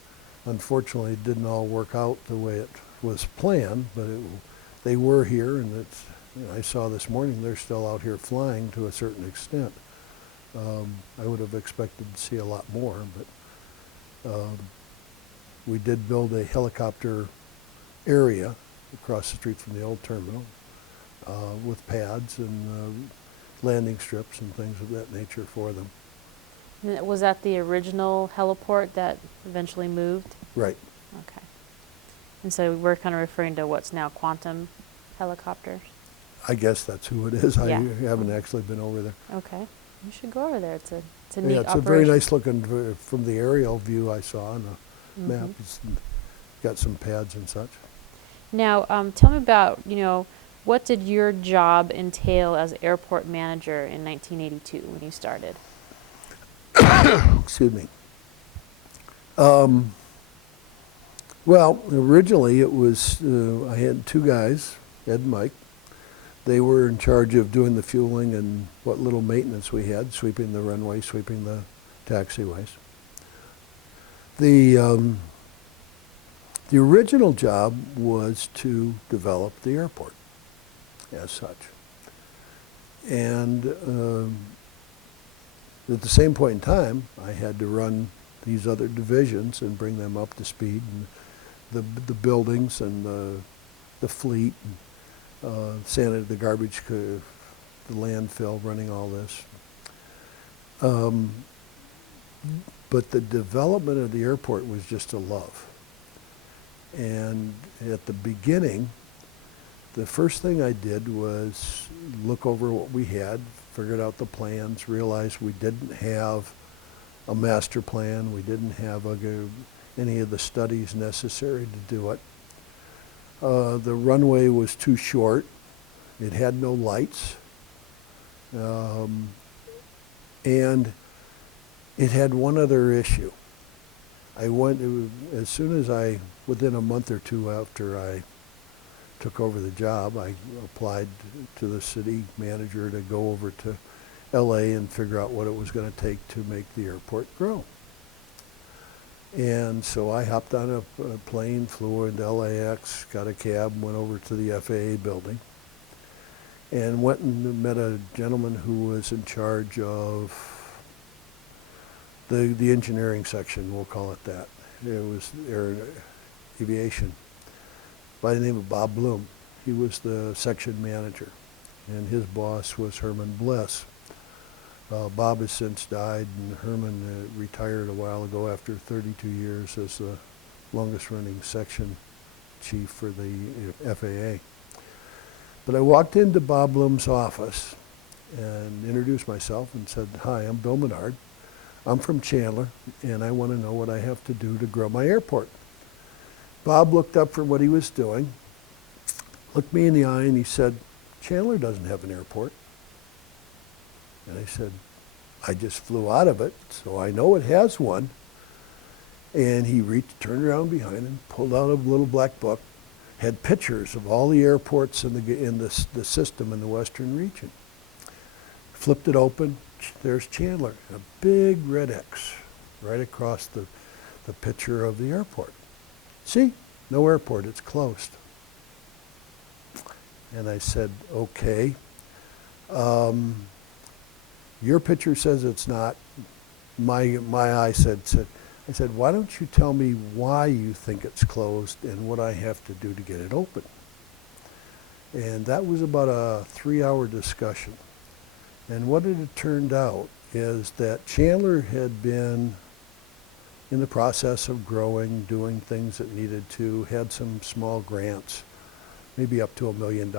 Unfortunately, it didn't all work out the way it was planned, but they were here, and I saw this morning they're still out here flying to a certain extent. I would have expected to see a lot more, but we did build a helicopter area across the street from the old terminal with pads and landing strips and things of that nature for them. And was that the original heliport that eventually moved? Right. Okay. And so we're kind of referring to what's now Quantum Helicopters? I guess that's who it is. Yeah. I haven't actually been over there. Okay. You should go over there. It's a neat Yeah, it's operation. a very nice looking, from the aerial view I saw on the map. It's got some pads and such. Now, tell me about, what did your job entail as airport manager in 1982 when you started? Excuse me. Well, originally it was, I had two guys, Ed and Mike. They were in charge of doing the fueling and what little maintenance we had, sweeping the runway, sweeping the taxiways. The original job was to develop the airport as such. And at the same point in time, I had to run these other divisions and bring them up to speed, and the buildings and the fleet, sanitary, the garbage, the landfill, running all this. But the development of the airport was just a love. And at the beginning, the first thing I did was look over what we had, figured out the plans, realized we didn't have a master plan, we didn't have any of the studies necessary to do it. The runway was too short. It had no lights. And it had one other issue. As soon as within a month or two after I took over the job, I applied to the city manager to go over to LA and figure out what it was going to take to make the airport grow. And so I hopped on a plane, flew into LAX, got a cab, went over to the FAA building, and went and met a gentleman who was in charge of the engineering section, we'll call it that. It was Aviation, by the name of Bob Bloom. He was the section manager, and his boss was Herman Bliss. Bob has since died, and Herman retired a while ago after 32 years as the longest running section chief for the FAA. But I walked into Bob Bloom's office and introduced myself and said, "Hi, I'm Bill Menard. I'm from Chandler, and I want to know what I have to do to grow my airport." Bob looked up from what he was doing, looked me in the eye, and he said, "Chandler doesn't have an airport." And I said, "I just flew out of it, so I know it has one." And he turned around behind him, pulled out a little black book, had pictures of all the airports in the system in the western region. Flipped it open, there's Chandler, a big red X right across the picture of the airport. "See, no airport, it's closed." And I said, "Okay. Your picture says it's not." My eye said, I said, "Why don't you tell me why you think it's closed and what I have to do to get it open?" And that was about a 3-hour discussion. And what it had turned out is that Chandler had been in the process of growing, doing things that needed to, had some small grants, maybe up to $1 million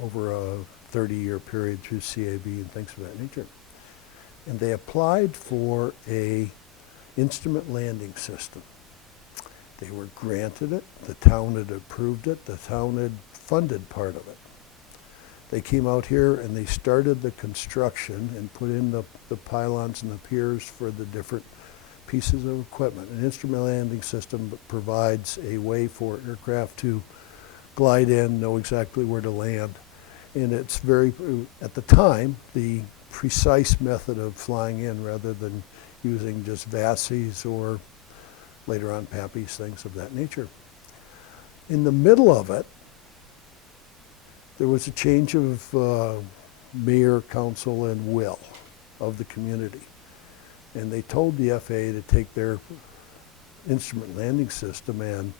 over a 30-year period through CAB and things of that nature. And they applied for a instrument landing system. They were granted it, the town had approved it, the town had funded part of it. They came out here and they started the construction and put in the pylons and the piers for the different pieces of equipment. An instrument landing system provides a way for aircraft to glide in, know exactly where to land. And it's very, at the time, the precise method of flying in rather than using just VASIs or later on PAPIs, things of that nature. In the middle of it, there was a change of mayor, council, and will of the community. And they told the FAA to take their instrument landing system and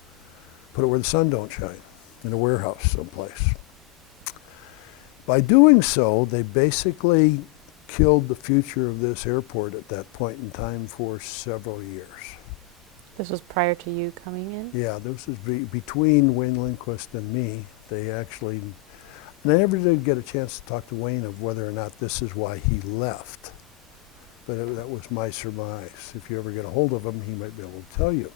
put it where the sun don't shine, in a warehouse someplace. By doing so, they basically killed the future of this airport at that point in time for several years. This was prior to you coming in? Yeah, this was between Wayne Lindquist and me. They actually, and I never did get a chance to talk to Wayne of whether or not this is why he left. But that was my surmise. If you ever get a hold of him, he might be able to tell you.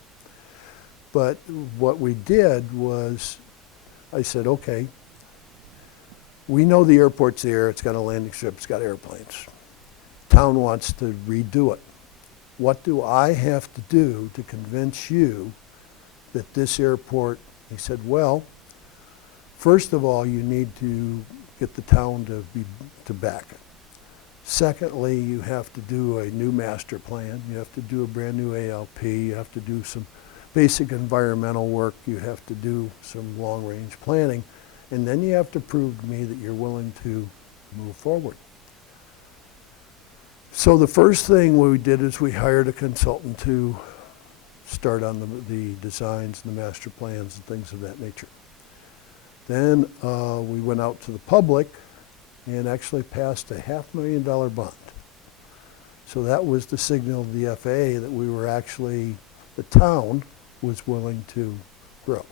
But what we did was, I said, okay, we know the airport's there, it's got a landing strip, it's got airplanes. Town wants to redo it. What do I have to do to convince you that this airport, he said, well, first of all, you need to get the town to back it. Secondly, you have to do a new master plan. You have to do a brand new ALP. You have to do some basic environmental work. You have to do some long-range planning. And then you have to prove to me that you're willing to move forward. So the first thing we did is we hired a consultant to start on the designs and the master plans and things of that nature. Then we went out to the public and actually passed a $500,000 bond So that was the signal to the FAA that we were actually, the town was willing to grow.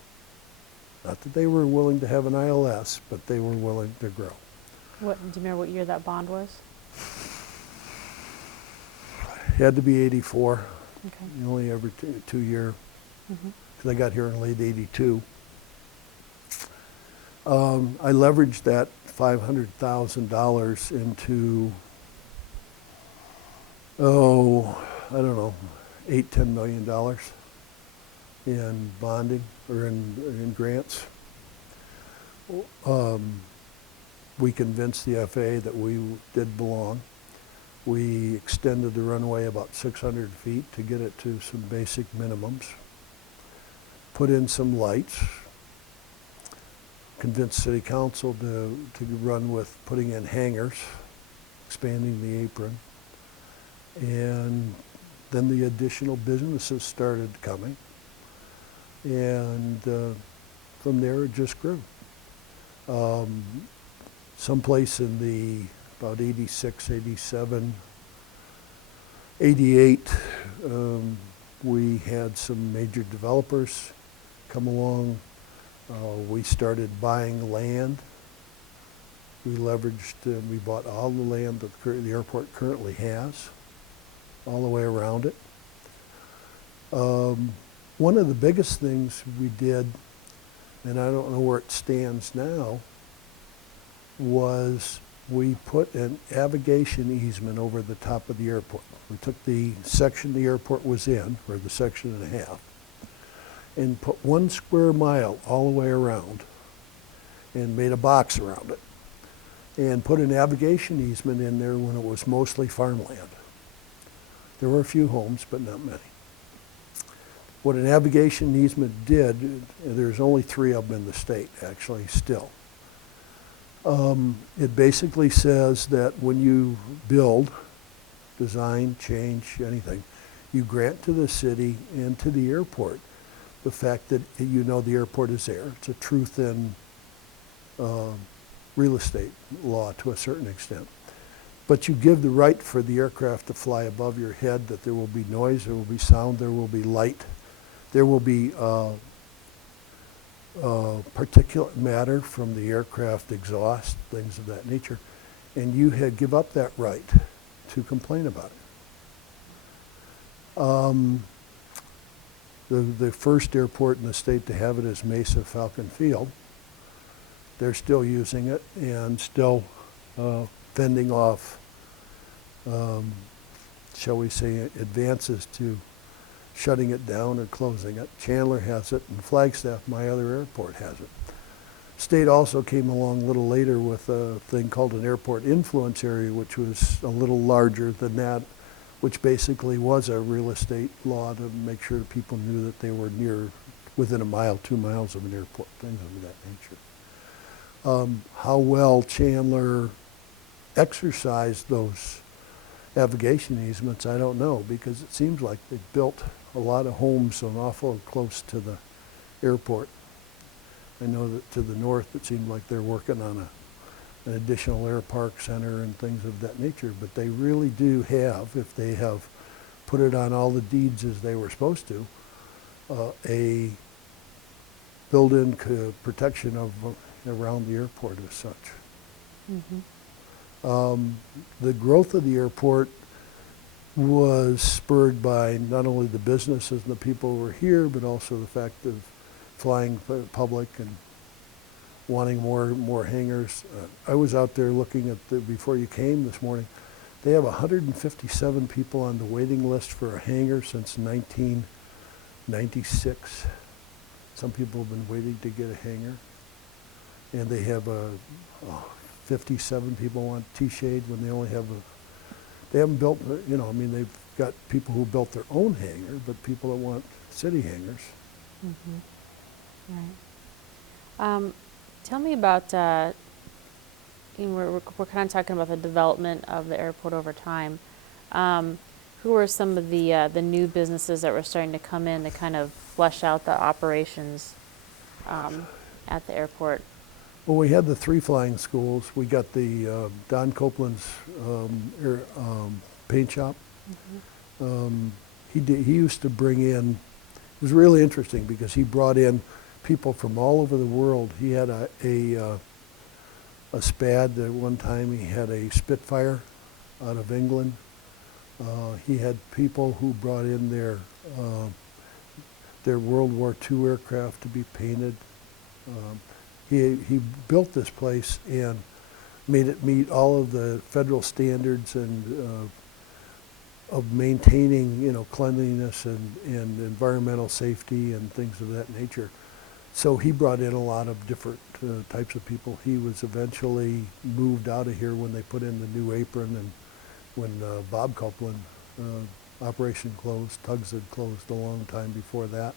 Not that they were willing to have an ILS, but they were willing to grow. Do you remember what year that bond was? Had to be 84. Okay. Only every 2 year, Mm-hmm. because I got here in late 82. I leveraged that $500,000 into, I don't know, $8-10 million in bonding or in grants. We convinced the FAA that we did belong. We extended the runway about 600 feet to get it to some basic minimums. Put in some lights. Convinced City Council to run with putting in hangars, expanding the apron. And then the additional businesses started coming. And from there it just grew. Someplace in the about 86, 87, 88, we had some major developers come along. We started buying land. We leveraged, we bought all the land that the airport currently has, all the way around it. One of the biggest things we did, and I don't know where it stands now, was we put an aviation easement over the top of the airport. We took the section the airport was in, or the section and a half, and put 1 square mile all the way around and made a box around it and put a navigation easement in there when it was mostly farmland. There were a few homes, but not many. What a navigation easement did, there's only 3 of them in the state, actually, still. It basically says that when you build, design, change, anything, you grant to the city and to the airport the fact that you know the airport is there. It's a truth in real estate law to a certain extent. But you give the right for the aircraft to fly above your head, that there will be noise, there will be sound, there will be light, there will be particulate matter from the aircraft exhaust, things of that nature. And you had give up that right to complain about it. The first airport in the state to have it is Mesa Falcon Field. They're still using it and still fending off, shall we say, advances to shutting it down or closing it. Chandler has it, and Flagstaff, my other airport, has it. State also came along a little later with a thing called an airport influence area, which was a little larger than that, which basically was a real estate law to make sure people knew that they were within a mile, 2 miles of an airport, things of that nature. How well Chandler exercised those navigation easements, I don't know, because it seems like they built a lot of homes an awful close to the airport. I know that to the north it seemed like they're working on an additional air park center and things of that nature, but they really do have, if they have put it on all the deeds as they were supposed to, a built-in protection of around the airport as such. Mm-hmm. The growth of the airport was spurred by not only the businesses and the people who were here, but also the fact of flying public and wanting more hangars. I was out there looking at before you came this morning. They have 157 people on the waiting list for a hangar since 1996. Some people have been waiting to get a hangar. And they have 57 people want T-shade when they only have they haven't built, they've got people who built their own hangar, but people that want city hangars. Mm-hmm. Right. Tell me about, we're kind of talking about the development of the airport over time. Who are some of the new businesses that were starting to come in to kind of flesh out the operations at the airport? Well, we had the 3 flying schools. We got the Don Copeland's paint shop. He used to bring in, it was really interesting because he brought in people from all over the world. He had a Spad at one time. He had a Spitfire out of England. He had people who brought in their World War II aircraft to be painted. He built this place and made it meet all of the federal standards and of maintaining, cleanliness and environmental safety and things of that nature. So he brought in a lot of different types of people. He was eventually moved out of here when they put in the new apron, and when Bob Copeland operation closed. Tugs had closed a long time before that.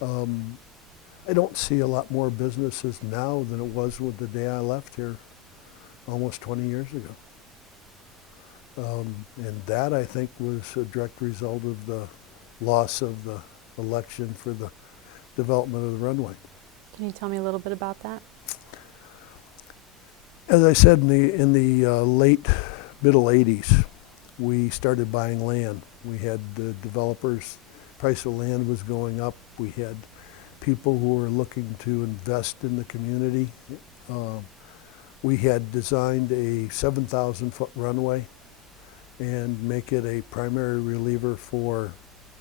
I don't see a lot more businesses now than it was with the day I left here almost 20 years ago. And that, I think, was a direct result of the loss of the election for the development of the runway. Can you tell me a little bit about that? As I said, in the late middle 80s, we started buying land. We had developers, price of land was going up. We had people who were looking to invest in the community. We had designed a 7,000-foot runway and make it a primary reliever for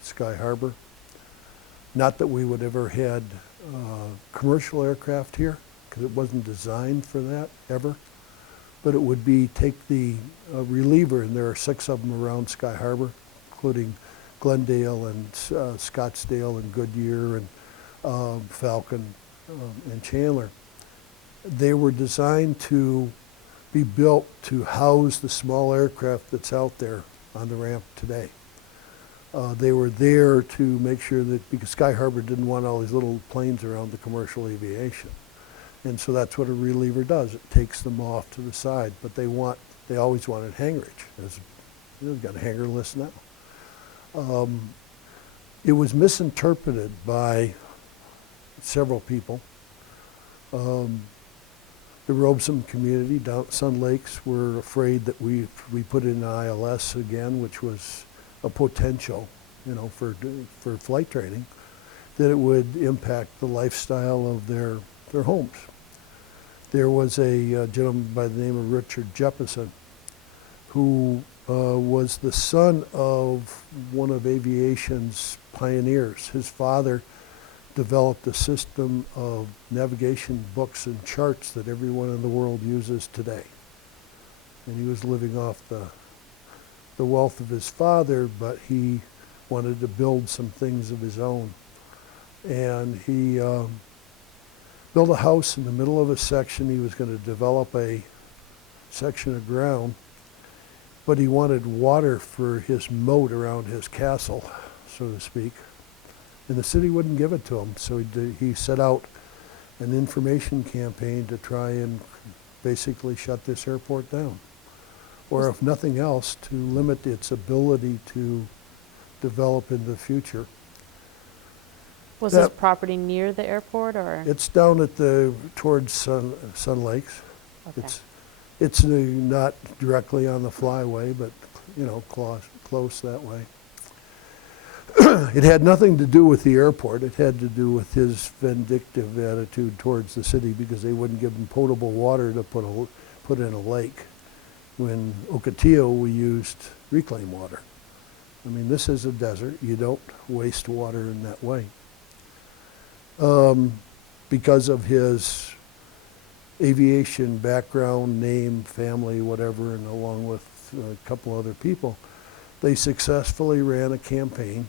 Sky Harbor. Not that we would ever had commercial aircraft here, because it wasn't designed for that ever, but it would be take the reliever, and there are 6 of them around Sky Harbor, including Glendale and Scottsdale and Goodyear and Falcon and Chandler. They were designed to be built to house the small aircraft that's out there on the ramp today. They were there to make sure that, because Sky Harbor didn't want all these little planes around the commercial aviation. And so that's what a reliever does. It takes them off to the side, but they always wanted hangarage. They've got a hangar list now. It was misinterpreted by several people. The Robeson community down at Sun Lakes were afraid that we put in ILS again, which was a potential, for flight training, that it would impact the lifestyle of their homes. There was a gentleman by the name of Richard Jeppesen, who was the son of one of aviation's pioneers. His father developed a system of navigation books and charts that everyone in the world uses today. And he was living off the wealth of his father, but he wanted to build some things of his own. And he built a house in the middle of a section. He was going to develop a section of ground, but he wanted water for his moat around his castle, so to speak. And the city wouldn't give it to him, so he set out an information campaign to try and basically shut this airport down. Or if nothing else, to limit its ability to develop in the future. Was this property near the airport, or? It's down at towards Sun Lakes. Okay. It's not directly on the flyway, but close that way. It had nothing to do with the airport. It had to do with his vindictive attitude towards the city, because they wouldn't give him potable water to put in a lake. When Ocotillo, we used reclaimed water. I mean, this is a desert. You don't waste water in that way. Because of his aviation background, name, family, whatever, and along with a couple other people, they successfully ran a campaign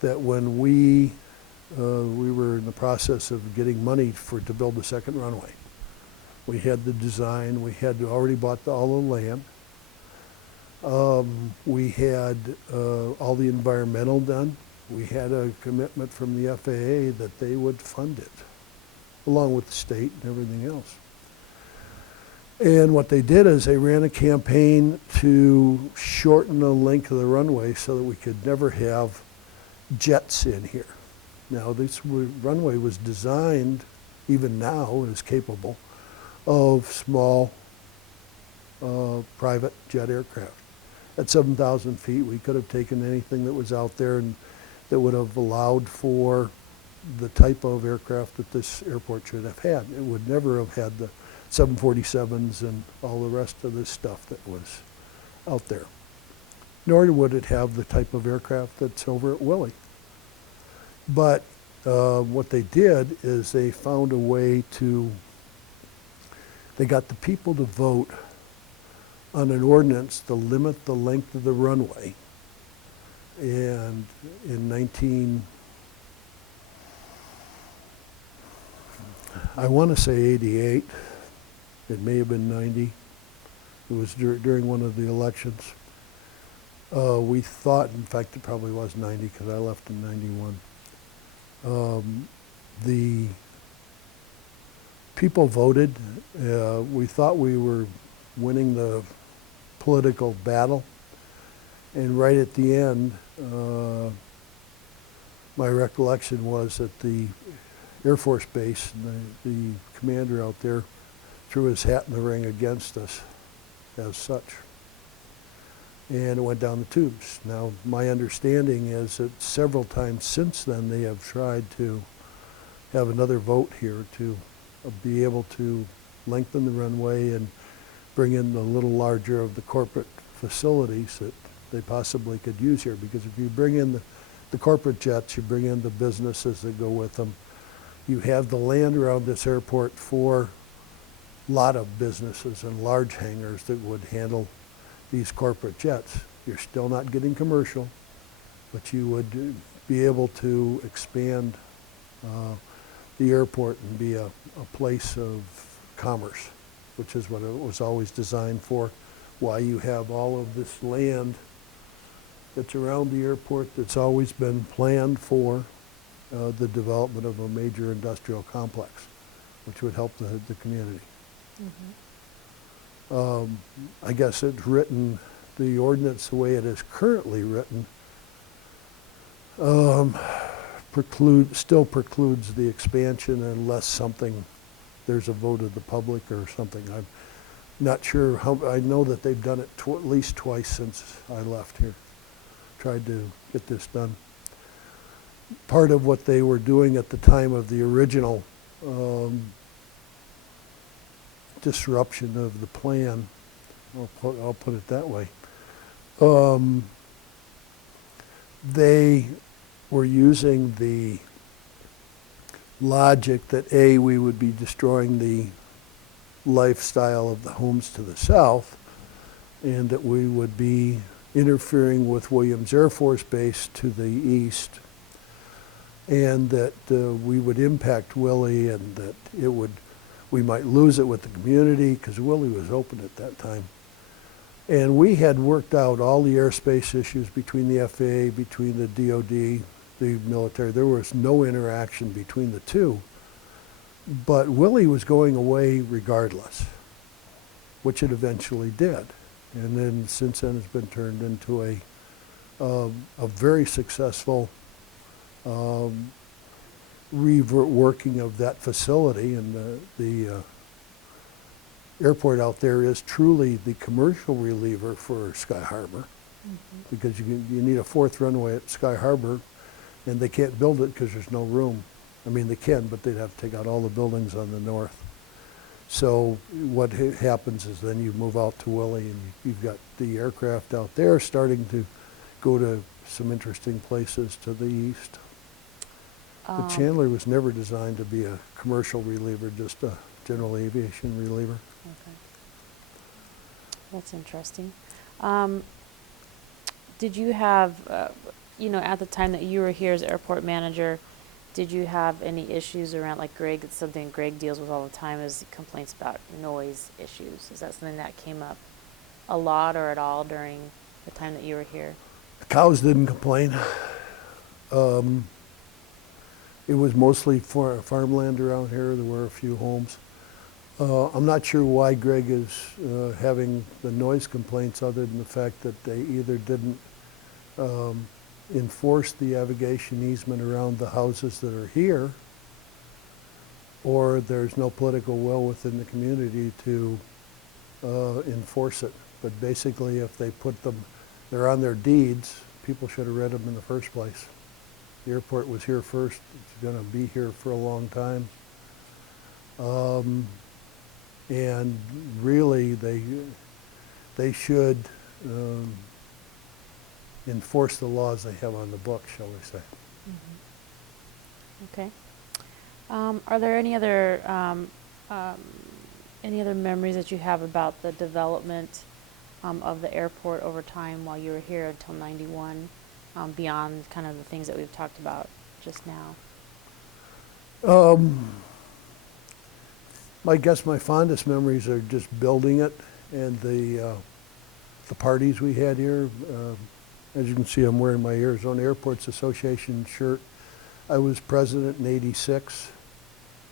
that when we were in the process of getting money to build the second runway. We had the design, we had already bought all the land. We had all the environmental done. We had a commitment from the FAA that they would fund it, along with the state and everything else. And what they did is they ran a campaign to shorten the length of the runway so that we could never have jets in here. Now, this runway was designed, even now, is capable of small private jet aircraft. at 7,000 feet, we could have taken anything that was out there and that would have allowed for the type of aircraft that this airport should have had. It would never have had the 747s and all the rest of this stuff that was out there. Nor would it have the type of aircraft that's over at Willie. But what they did is they found a way to, they got the people to vote on an ordinance to limit the length of the runway. And in I want to say 88, it may have been 90, it was during one of the elections. We thought, in fact, it probably was 90 because I left in 91. The people voted. We thought we were winning the political battle. And right at the end, my recollection was that the Air Force Base, the commander out there, threw his hat in the ring against us as such. And it went down the tubes. Now, my understanding is that several times since then they have tried to have another vote here to be able to lengthen the runway and bring in the little larger of the corporate facilities that they possibly could use here. Because if you bring in the corporate jets, you bring in the businesses that go with them, you have the land around this airport for a lot of businesses and large hangars that would handle these corporate jets. You're still not getting commercial, but you would be able to expand the airport and be a place of commerce, which is what it was always designed for. Why you have all of this land that's around the airport that's always been planned for the development of a major industrial complex, which would help the community. Mm-hmm. I guess it's written, the ordinance the way it is currently written, still precludes the expansion unless there's a vote of the public or something. I'm not sure how, I know that they've done it at least twice since I left here, tried to get this done. Part of what they were doing at the time of the original disruption of the plan, I'll put it that way, they were using the logic that A, we would be destroying the lifestyle of the homes to the south, and that we would be interfering with Williams Air Force Base to the east, and that we would impact Willie, and that we might lose it with the community because Willie was open at that time. And we had worked out all the airspace issues between the FAA, between the DOD, the military. There was no interaction between the two. But Willie was going away regardless, which it eventually did. And then since then it's been turned into a very successful reworking of that facility, and the airport out there is truly the commercial reliever for Sky Harbor, because you need a fourth runway at Sky Harbor, and they can't build it because there's no room. I mean, they can, but they'd have to take out all the buildings on the north. So what happens is then you move out to Willie, and you've got the aircraft out there starting to go to some interesting places to the east. But Chandler was never designed to be a commercial reliever, just a general aviation reliever. Okay. That's interesting. Did you have, at the time that you were here as airport manager, did you have any issues around, like Greg, it's something Greg deals with all the time, is complaints about noise issues? Is that something that came up a lot or at all during the time that you were here? The cows didn't complain. It was mostly farmland around here. There were a few homes. I'm not sure why Greg is having the noise complaints, other than the fact that they either didn't enforce the aviation easement around the houses that are here, or there's no political will within the community to enforce it. But basically, if they put them they're on their deeds. People should have read them in the first place. The airport was here first. It's going to be here for a long time. And really, they should enforce the laws they have on the book, shall we say. Okay. Are there any other memories that you have about the development of the airport over time while you were here until '91, beyond kind of the things that we've talked about just now? I guess my fondest memories are just building it and the parties we had here. As you can see, I'm wearing my Arizona Airports Association shirt. I was president in '86.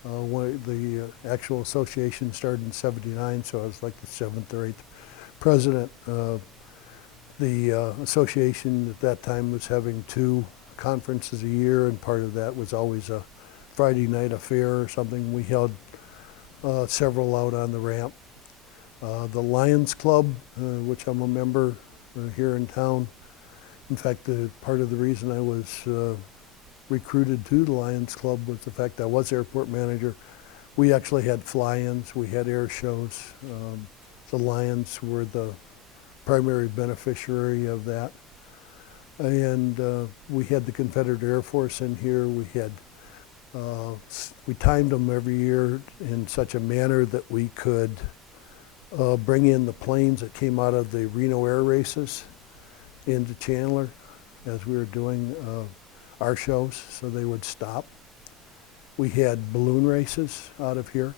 When the actual association started in '79, so I was like the 7th or 8th president. The association at that time was having 2 conferences a year, and part of that was always a Friday night affair or something. We held several out on the ramp. The Lions Club, which I'm a member here in town. In fact, part of the reason I was recruited to the Lions Club was the fact I was airport manager. We actually had fly-ins, we had air shows. The Lions were the primary beneficiary of that. And we had the Confederate Air Force in here. We timed them every year in such a manner that we could bring in the planes that came out of the Reno Air Races into Chandler as we were doing our shows, so they would stop. We had balloon races out of here.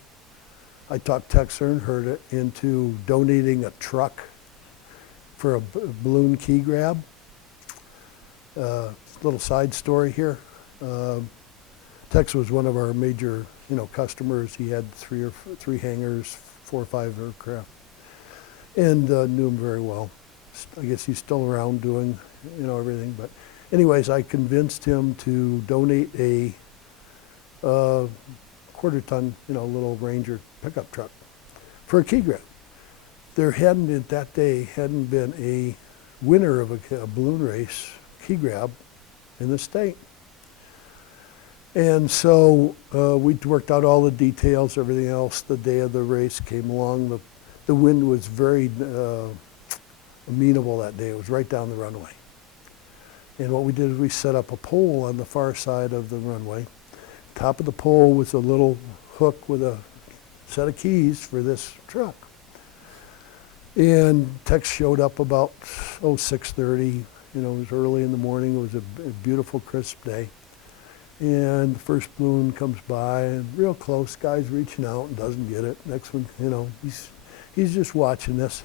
I talked Tex Earnhardt into donating a truck for a balloon key grab. Little side story here. Tex was one of our major, customers. He had three hangars, 4 or 5 aircraft, and knew him very well. I guess he's still around doing, everything. But anyways, I convinced him to donate a quarter-ton, little Ranger pickup truck for a key grab. There hadn't been a winner of a balloon race key grab in the state. And so we worked out all the details, everything else. The day of the race came along. The wind was very amenable that day. It was right down the runway. And what we did is we set up a pole on the far side of the runway. Top of the pole was a little hook with a set of keys for this truck. And Tex showed up about 6:30. It was early in the morning. It was a beautiful, crisp day. And the first balloon comes by, and real close, guy's reaching out and doesn't get it. Next one, he's just watching this.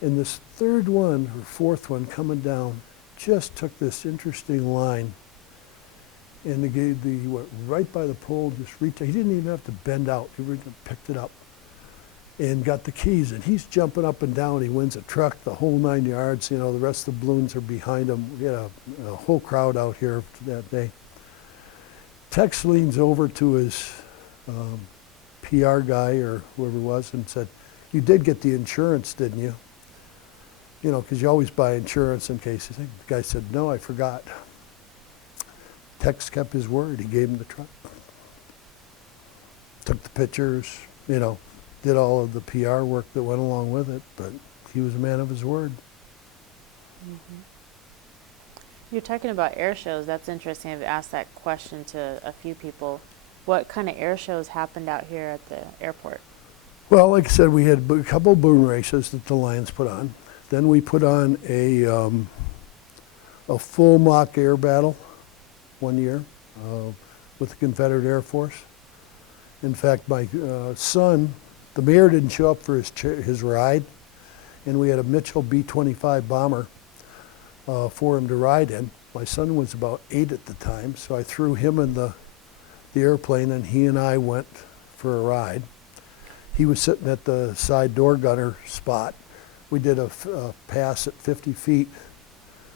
And this third one, or fourth one coming down, just took this interesting line. And he went right by the pole, just reached out. He didn't even have to bend out. He picked it up and got the keys. And he's jumping up and down. He wins a truck, the whole 9 yards. The rest of the balloons are behind him. We had a whole crowd out here that day. Tex leans over to his PR guy or whoever it was and said, "You did get the insurance, didn't you?" Because you always buy insurance in case. The guy said, "No, I forgot." Tex kept his word. He gave him the truck. Took the pictures, did all of the PR work that went along with it, but he was a man of his word. Mm-hmm. You're talking about air shows. That's interesting. I've asked that question to a few people. What kind of air shows happened out here at the airport? Well, like I said, we had a couple of balloon races that the Lions put on. Then we put on a full mock air battle one year with the Confederate Air Force. In fact, my son, the mayor didn't show up for his ride, and we had a Mitchell B-25 bomber for him to ride in. My son was about 8 at the time, so I threw him in the airplane, and he and I went for a ride. He was sitting at the side door gunner spot. We did a pass at 50 feet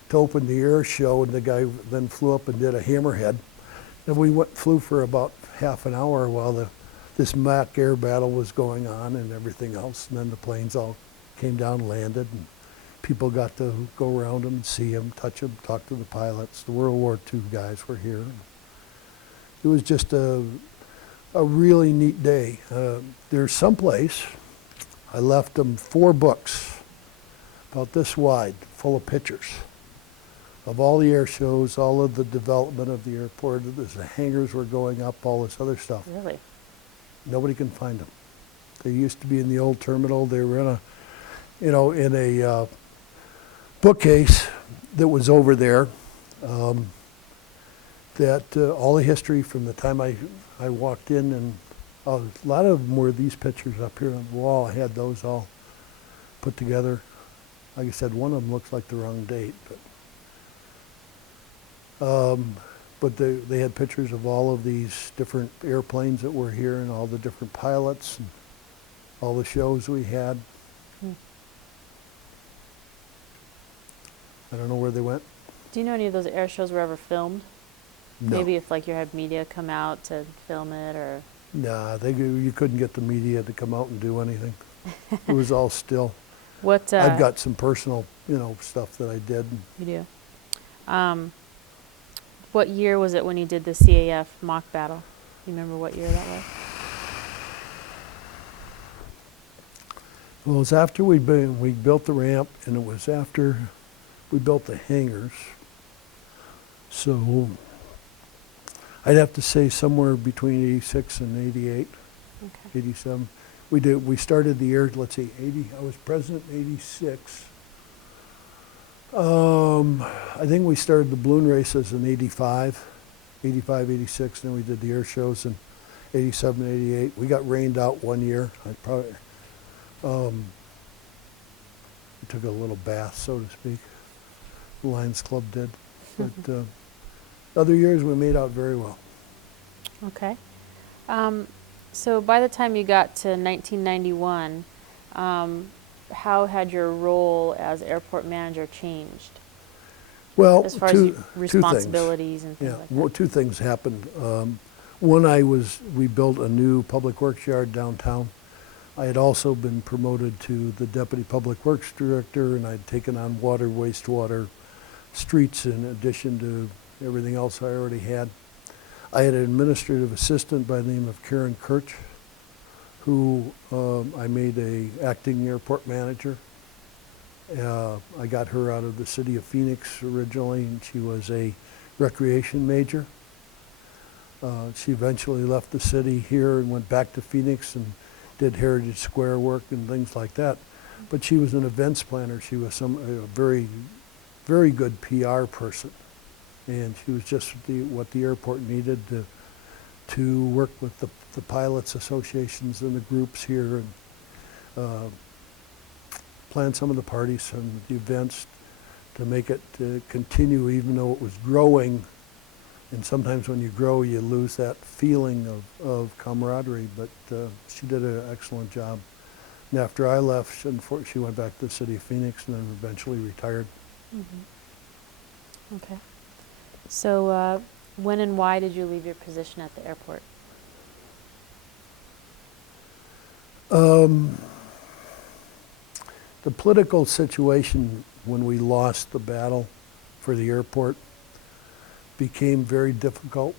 to open the air show, and the guy then flew up and did a hammerhead. And we flew for about half an hour while this mock air battle was going on and everything else. And then the planes all came down, landed, and people got to go around them and see them, touch them, talk to the pilots. The World War II guys were here. It was just a really neat day. There's someplace, I left them 4 books, about this wide, full of pictures of all the air shows, all of the development of the airport, as the hangars were going up, all this other stuff. Really? Nobody can find them. They used to be in the old terminal. They were in a, you know, in a bookcase that was over there. That all the history from the time I walked in, and a lot of them were these pictures up here on the wall. I had those all put together. Like I said, one of them looks like the wrong date, but they had pictures of all of these different airplanes that were here and all the different pilots and all the shows we had. I don't know where they went. Do you know any of those air shows were ever filmed? No. Maybe if like you had media come out to film it, or Nah, you couldn't get the media to come out and do anything. It was all still. what? I've got some personal, stuff that I did. You do. What year was it when you did the CAF mock battle? You remember what year that was? Well, it was after we built the ramp, and it was after we built the hangars. So I'd have to say somewhere between 86 and 88, Okay. 87. We started the year, let's see, 80, I was president in 86. I think we started the balloon races in 85, 86, then we did the air shows in 87, 88. We got rained out one year. I probably took a little bath, so to speak. The Lions Club did. But other years we made out very well. Okay. So by the time you got to 1991, how had your role as airport manager changed? Well, As far as two responsibilities and things things. like Well, that. 2 things happened. One, we built a new public works yard downtown. I had also been promoted to the deputy public works director, and I'd taken on water, wastewater, streets in addition to everything else I already had. I had an administrative assistant by the name of Karen Kirch, who I made a acting airport manager. I got her out of the city of Phoenix originally, and she was a recreation major. She eventually left the city here and went back to Phoenix and did Heritage Square work and things like that. But she was an events planner. She was a very, very good PR person. And she was just what the airport needed to work with the pilots associations and the groups here, and plan some of the parties and the events to make it continue, even though it was growing. And sometimes when you grow, you lose that feeling of camaraderie, but she did an excellent job. And after I left, she went back to the city of Phoenix and then eventually retired. Mm-hmm. Okay. So when and why did you leave your position at the airport? The political situation when we lost the battle for the airport became very difficult.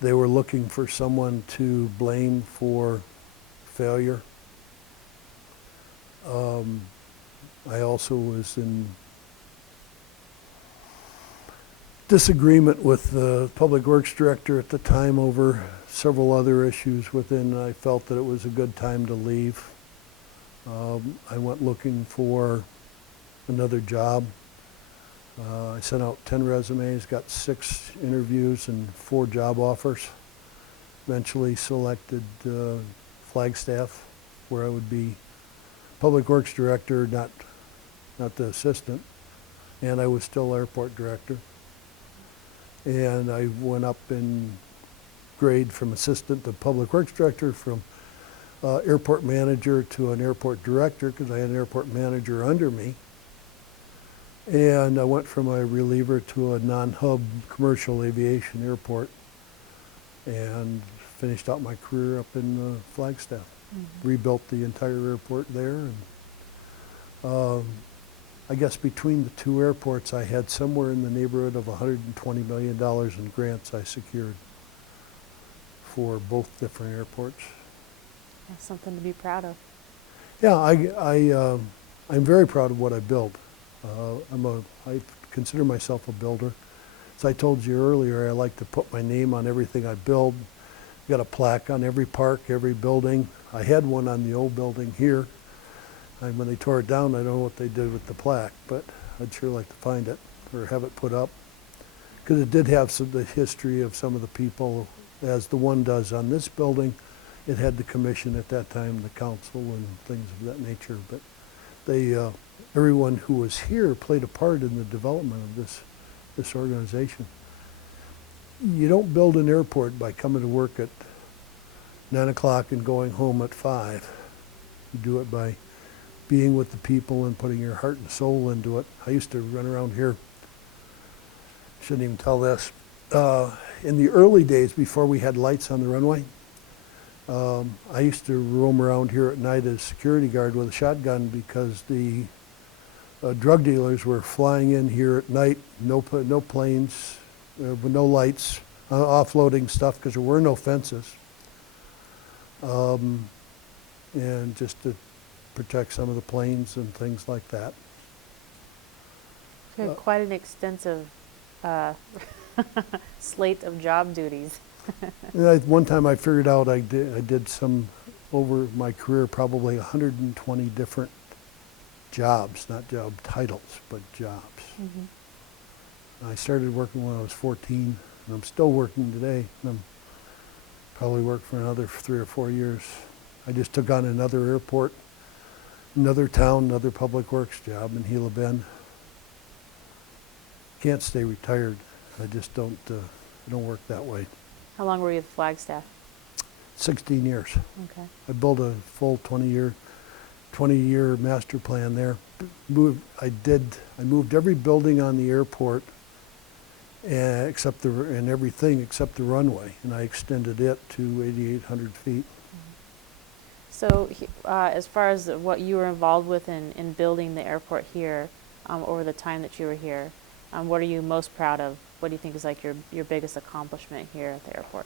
They were looking for someone to blame for failure. I also was in disagreement with the public works director at the time over several other issues within. I felt that it was a good time to leave. I went looking for another job. I sent out 10 resumes, got 6 interviews and 4 job offers. Eventually selected Flagstaff, where I would be public works director, not the assistant, and I was still airport director. And I went up in grade from assistant to public works director, from airport manager to an airport director, because I had an airport manager under me. And I went from a reliever to a non-hub commercial aviation airport, and finished out my career up in Flagstaff. Mm-hmm. Rebuilt the entire airport there, and I guess between the two airports, I had somewhere in the neighborhood of $120 million in grants I secured for both different airports. That's something to be proud of. Yeah, I'm very proud of what I built. I consider myself a builder. As I told you earlier, I like to put my name on everything I build. Got a plaque on every park, every building. I had one on the old building here. And when they tore it down, I don't know what they did with the plaque, but I'd sure like to find it or have it put up. Because it did have the history of some of the people, as the one does on this building. It had the commission at that time, the council and things of that nature. But everyone who was here played a part in the development of this organization. You don't build an airport by coming to work at 9 o'clock and going home at 5. You do it by being with the people and putting your heart and soul into it. I used to run around here, shouldn't even tell this, in the early days before we had lights on the runway, I used to roam around here at night as security guard with a shotgun because the drug dealers were flying in here at night, no planes, with no lights, offloading stuff because there were no fences, and just to protect some of the planes and things like that. You had quite an extensive slate of job duties. And one time I figured out I did some, over my career, probably 120 different jobs, not job titles, but jobs. I started working when I was 14, and I'm still working today. And I'm probably work for another 3 or 4 years. I just took on another airport, another town, another public works job in Gila Bend. Can't stay retired. I just don't work that way. How long were you with Flagstaff? 16 years. Okay. I built a full 20-year master plan there. I moved every building on the airport and everything except the runway, and I extended it to 8,800 feet. So as far as what you were involved with in building the airport here over the time that you were here, what are you most proud of? What do you think is like your biggest accomplishment here at the airport?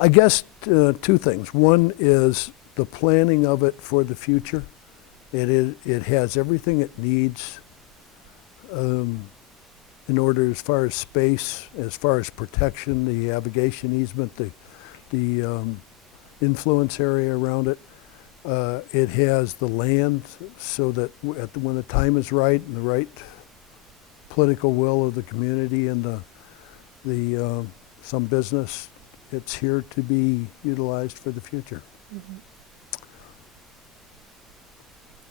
I guess two things. One is the planning of it for the future. It has everything it needs in order, as far as space, as far as protection, the aviation easement, the influence area around it. It has the land so that when the time is right and the right political will of the community and some business, it's here to be utilized for the future.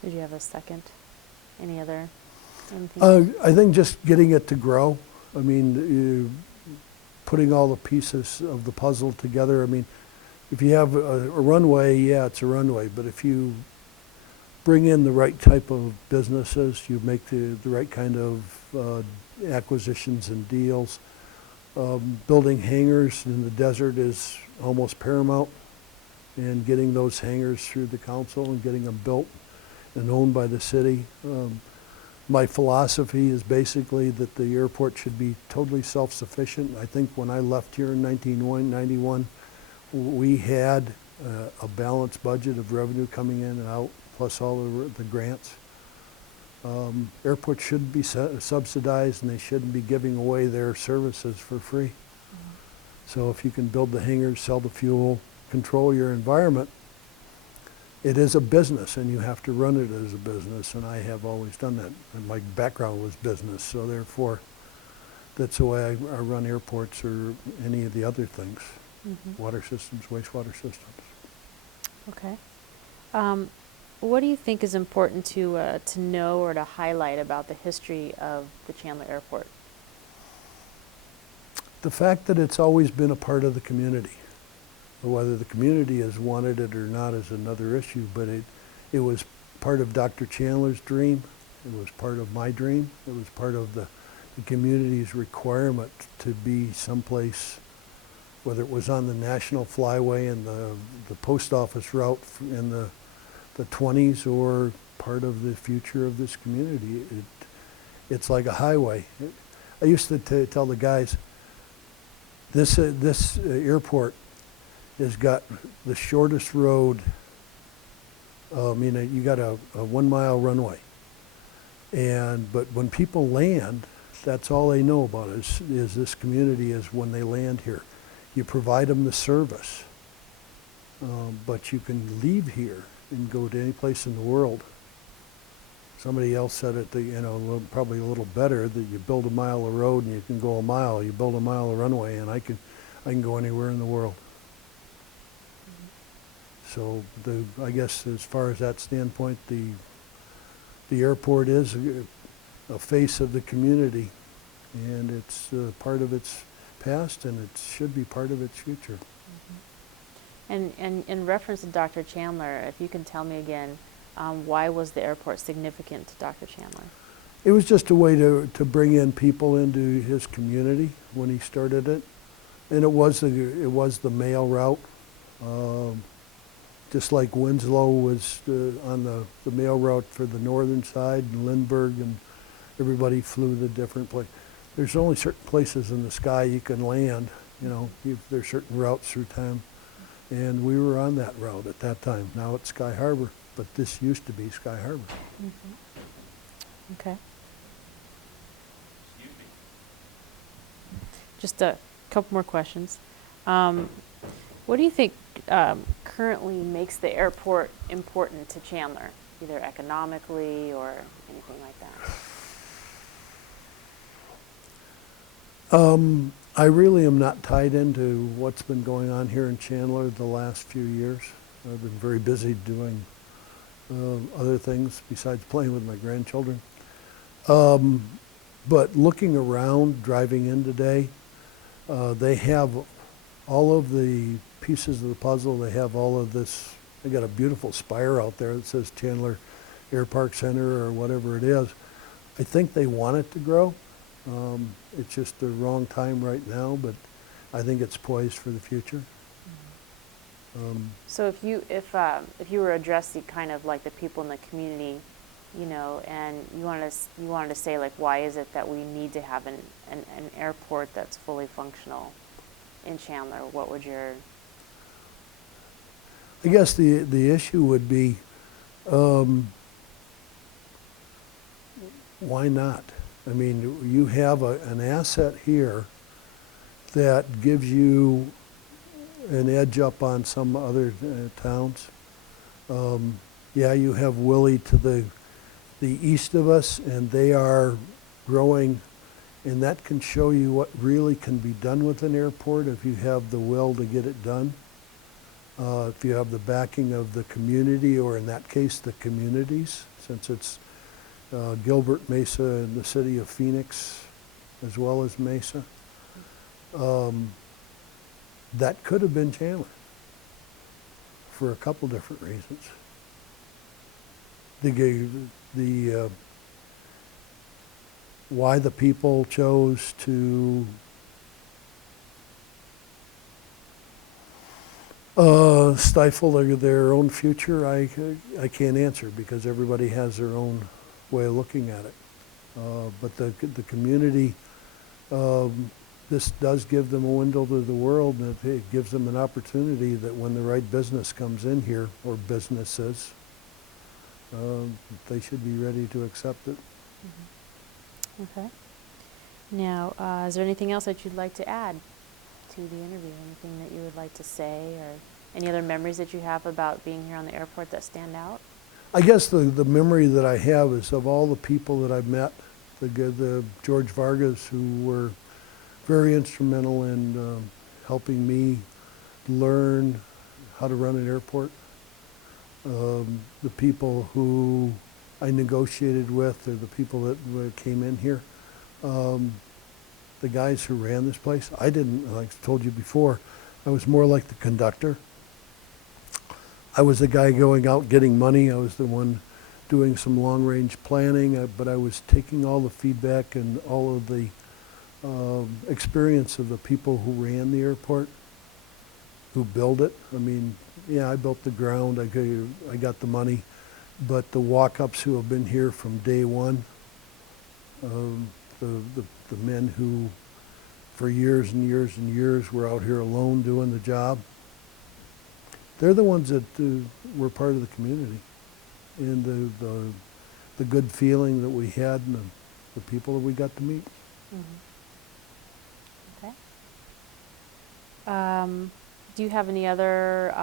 Did you have a second? Any other? Anything? I think just getting it to grow. I mean, putting all the pieces of the puzzle together. I mean, if you have a runway, yeah, it's a runway. But if you bring in the right type of businesses, you make the right kind of acquisitions and deals. Building hangars in the desert is almost paramount, and getting those hangars through the council and getting them built and owned by the city. My philosophy is basically that the airport should be totally self-sufficient. I think when I left here in 1991, we had a balanced budget of revenue coming in and out, plus all the grants. Airports shouldn't be subsidized, and they shouldn't be giving away their services for free. So if you can build the hangars, sell the fuel, control your environment, it is a business, and you have to run it as a business, and I have always done that. And my background was business, so therefore that's the way I run airports or any of the other things, water systems, wastewater systems. Okay. What do you think is important to know or to highlight about the history of the Chandler Airport? The fact that it's always been a part of the community. Whether the community has wanted it or not is another issue, but it was part of Dr. Chandler's dream. It was part of my dream. It was part of the community's requirement to be someplace, whether it was on the National Flyway and the post office route and the the 20s or part of the future of this community. It's like a highway. I used to tell the guys, this airport has got the shortest road. You got a 1 mile runway, but when people land, that's all they know about is this community is when they land here. You provide them the service, but you can leave here and go to any place in the world. Somebody else said it, probably a little better, that you build a mile of road and you can go a mile. You build a mile of runway and I can go anywhere in the world. So I guess as far as that standpoint, the airport is a face of the community, and it's part of its past, and it should be part of its future. And in reference to Dr. Chandler, if you can tell me again, why was the airport significant to Dr. Chandler? It was just a way to bring in people into his community when he started it, and it was the mail route. Just like Winslow was on the mail route for the northern side, and Lindbergh, and everybody flew the different places. There's only certain places in the sky you can land. There's certain routes through town, and we were on that route at that time. Now it's Sky Harbor, but this used to be Sky Harbor. Mm-hmm. Okay. Just a couple more questions. What do you think currently makes the airport important to Chandler, either economically or anything like that? I really am not tied into what's been going on here in Chandler the last few years. I've been very busy doing other things besides playing with my grandchildren. But looking around, driving in today, they have all of the pieces of the puzzle. They have all of this. They got a beautiful spire out there that says Chandler Air Park Center or whatever it is. I think they want it to grow. It's just the wrong time right now, but I think it's poised for the future. So if you were addressing kind of like the people in the community, and you wanted to say, like, why is it that we need to have an airport that's fully functional in Chandler? What would your... I guess the issue would be, why not? I mean, you have an asset here that gives you an edge up on some other towns. Yeah, you have Willie to the east of us, and they are growing, and that can show you what really can be done with an airport if you have the will to get it done. If you have the backing of the community, or in that case, the communities, since it's Gilbert, Mesa, and the city of Phoenix, as well as Mesa. That could have been Chandler for a couple different reasons. Why the people chose to stifle their own future, I can't answer, because everybody has their own way of looking at it. But the community, this does give them a window to the world, and it gives them an opportunity that when the right business comes in here, or businesses, they should be ready to accept it. Mm-hmm. Okay. Now, is there anything else that you'd like to add to the interview? Anything that you would like to say, or any other memories that you have about being here on the airport that stand out? I guess the memory that I have is of all the people that I've met, the George Vargas, who were very instrumental in helping me learn how to run an airport. The people who I negotiated with, or the people that came in here. The guys who ran this place, I didn't, like I told you before, I was more like the conductor. I was the guy going out getting money. I was the one doing some long-range planning, but I was taking all the feedback and all of the experience of the people who ran the airport. who build it. I mean, yeah, I built the ground, I got the money, but the walk-ups who have been here from day one, the men who for years and years and years were out here alone doing the job, they're the ones that were part of the community. And the good feeling that we had and the people that we got to meet. Okay. Do you have any other,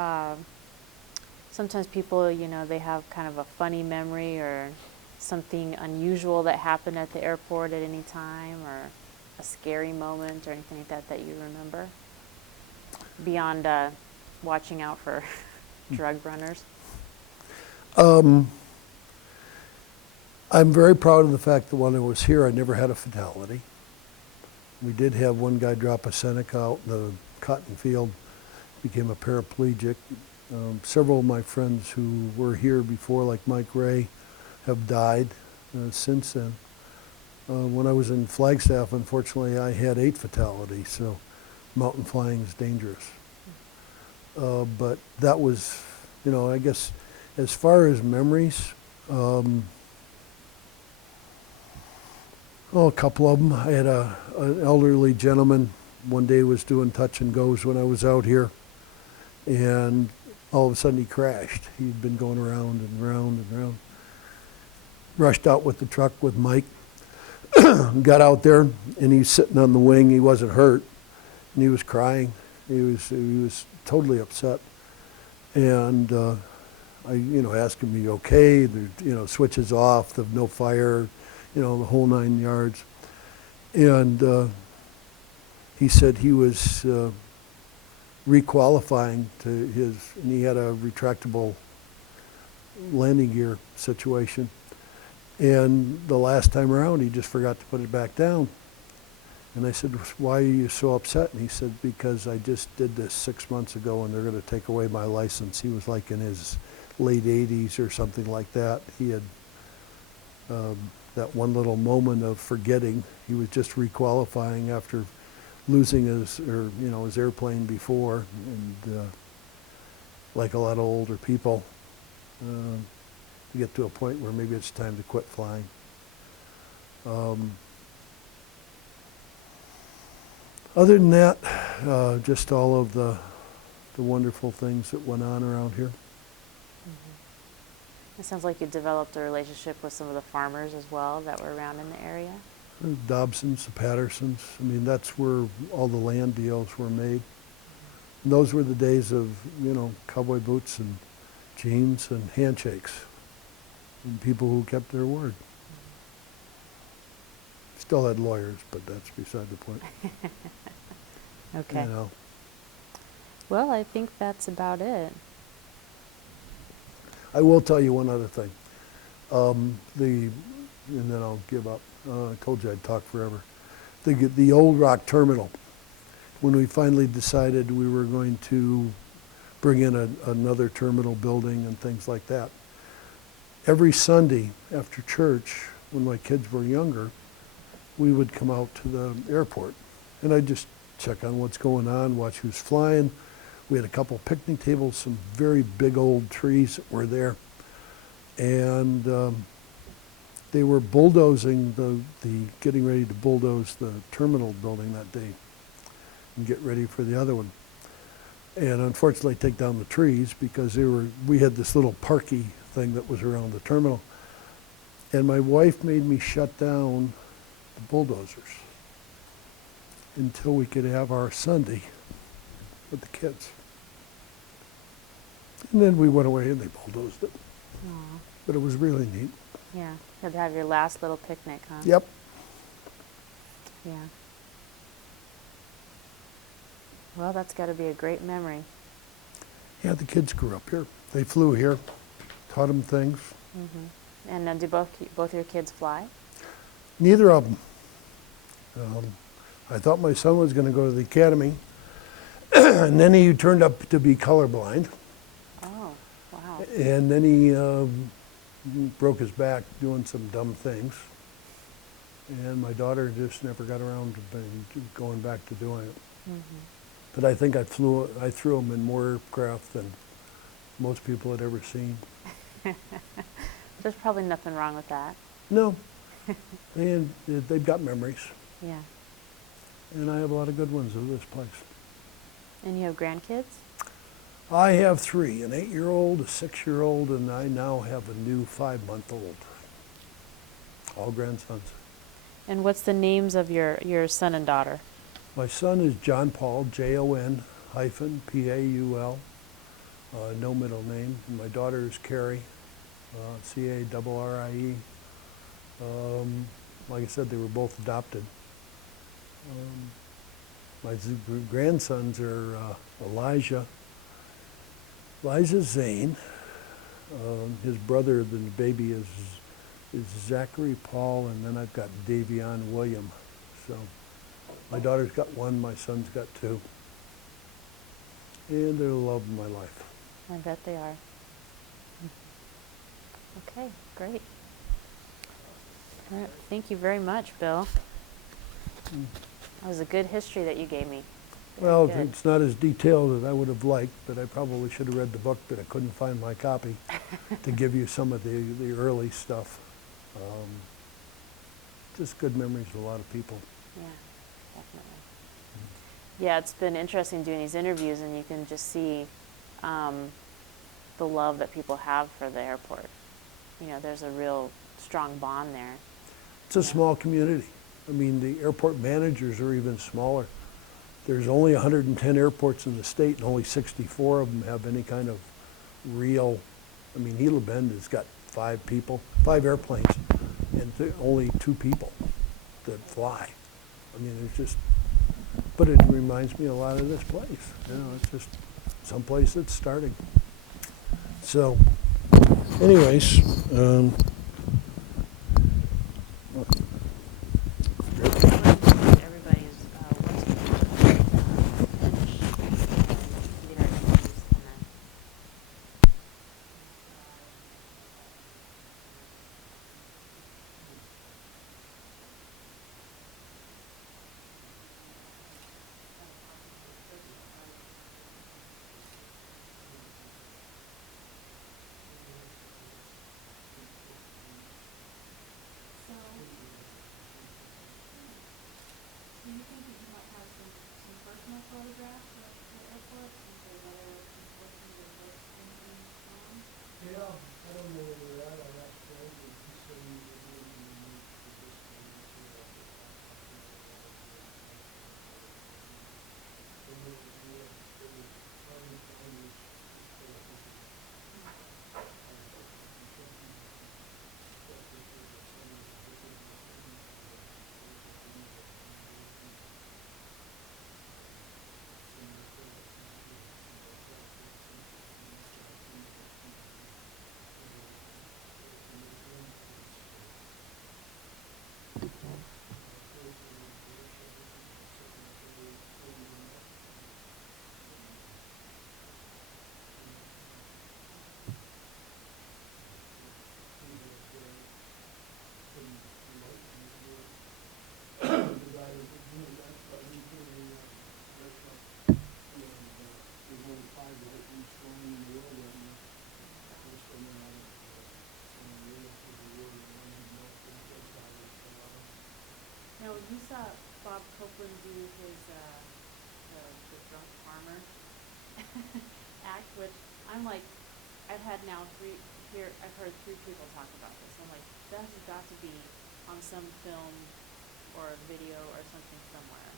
sometimes people, you know, they have kind of a funny memory or something unusual that happened at the airport at any time, or a scary moment or anything like that that you remember? Beyond watching out for drug runners? I'm very proud of the fact that when I was here, I never had a fatality. We did have one guy drop a Seneca out in the cotton field, became a paraplegic. Several of my friends who were here before, like Mike Ray, have died since then. When I was in Flagstaff, unfortunately, I had 8 fatalities, so mountain flying is dangerous. But that was, you know, I guess as far as memories, a couple of them. I had an elderly gentleman one day was doing touch and goes when I was out here, and all of a sudden he crashed. He'd been going around and round and round. Rushed out with the truck with Mike, got out there, and he's sitting on the wing. He wasn't hurt, and he was crying. He was totally upset, and I, you know, asked him, "Are you okay?" The, you know, switches off, the no fire, you know, the whole 9 yards. And he said he was requalifying to his, and he had a retractable landing gear situation. And the last time around, he just forgot to put it back down. And I said, "Why are you so upset?" And he said, "Because I just did this 6 months ago and they're going to take away my license." He was like in his late 80s or something like that. He had that one little moment of forgetting. He was just requalifying after losing his, or you know, his airplane before, and like a lot of older people, you get to a point where maybe it's time to quit flying. Other than that, just all of the wonderful things that went on around here. It sounds like you developed a relationship with some of the farmers as well that were around in the area. The Dobsons, the Pattersons, I mean, that's where all the land deals were made. And those were the days of, you know, cowboy boots and jeans and handshakes, and people who kept their word. Still had lawyers, but that's beside the point. Okay. You know. Well, I think that's about it. I will tell you one other thing. And then I'll give up. I told you I'd talk forever. The Old Rock Terminal, when we finally decided we were going to bring in another terminal building and things like that, every Sunday after church, when my kids were younger, we would come out to the airport. And I'd just check on what's going on, watch who's flying. We had a couple picnic tables, some very big old trees that were there. And they were bulldozing, getting ready to bulldoze the terminal building that day and get ready for the other one. And unfortunately take down the trees because we had this little parky thing that was around the terminal. And my wife made me shut down the bulldozers until we could have our Sunday with the kids. And then we went away and they bulldozed it. Aw. But it was really neat. Yeah. You had to have your last little picnic, huh? Yep. Yeah. Well, that's got to be a great memory. Yeah, the kids grew up here. They flew here, taught them things. Mm-hmm. And do both your kids fly? Neither of them. I thought my son was going to go to the academy, and then he turned up to be colorblind. Oh, wow. And then he broke his back doing some dumb things. And my daughter just never got around to going back to doing it. Mm-hmm. But I think I threw them in more aircraft than most people had ever seen. There's probably nothing wrong with that. No, and they've got memories, Yeah. and I have a lot of good ones of this place. And you have grandkids? I have 3, an 8-year-old, a 6-year-old, and I now have a new 5-month-old. All grandsons. And what's the names of your son and daughter? My son is John Paul, Jon-Paul, no middle name. And my daughter is Carrie, Carrie. Like I said, they were both adopted. My grandsons are Elijah Zane. His brother, the baby, is Zachary Paul, and then I've got Davion William. So my daughter's got 1, my son's got 2. And they're the love of my life. I bet they are. Okay, great. All right, thank you very much, Bill. That was a good history that you gave me. Very Well, good. it's not as detailed as I would have liked, but I probably should have read the book, but I couldn't find my copy to give you some of the early stuff. Just good memories of a lot of people. Yeah, definitely. Yeah, it's been interesting doing these interviews, and you can just see the love that people have for the airport. You know, there's a real strong bond there. It's a Yeah. small community. I mean, the airport managers are even smaller. There's only 110 airports in the state, and only 64 of them have any kind of real, I mean, Gila Bend has got 5 people, 5 airplanes, and only 2 people that fly. I mean, it's just, but it reminds me a lot of this place. You know, it's just someplace that's starting. So, anyways, Everybody's once we finish, get our interviews and then. Do you think that you might have some personal photographs of the airport since there's other important or work things going on? yeah, I don't know where we're at. I asked Fred, and he said he was doing the need for this thing. Now, when you saw Bob Copeland do his the drunk farmer act, which I'm like, I've had now I've heard 3 people talk about this. I'm like, that has got to be on some film or video or something somewhere.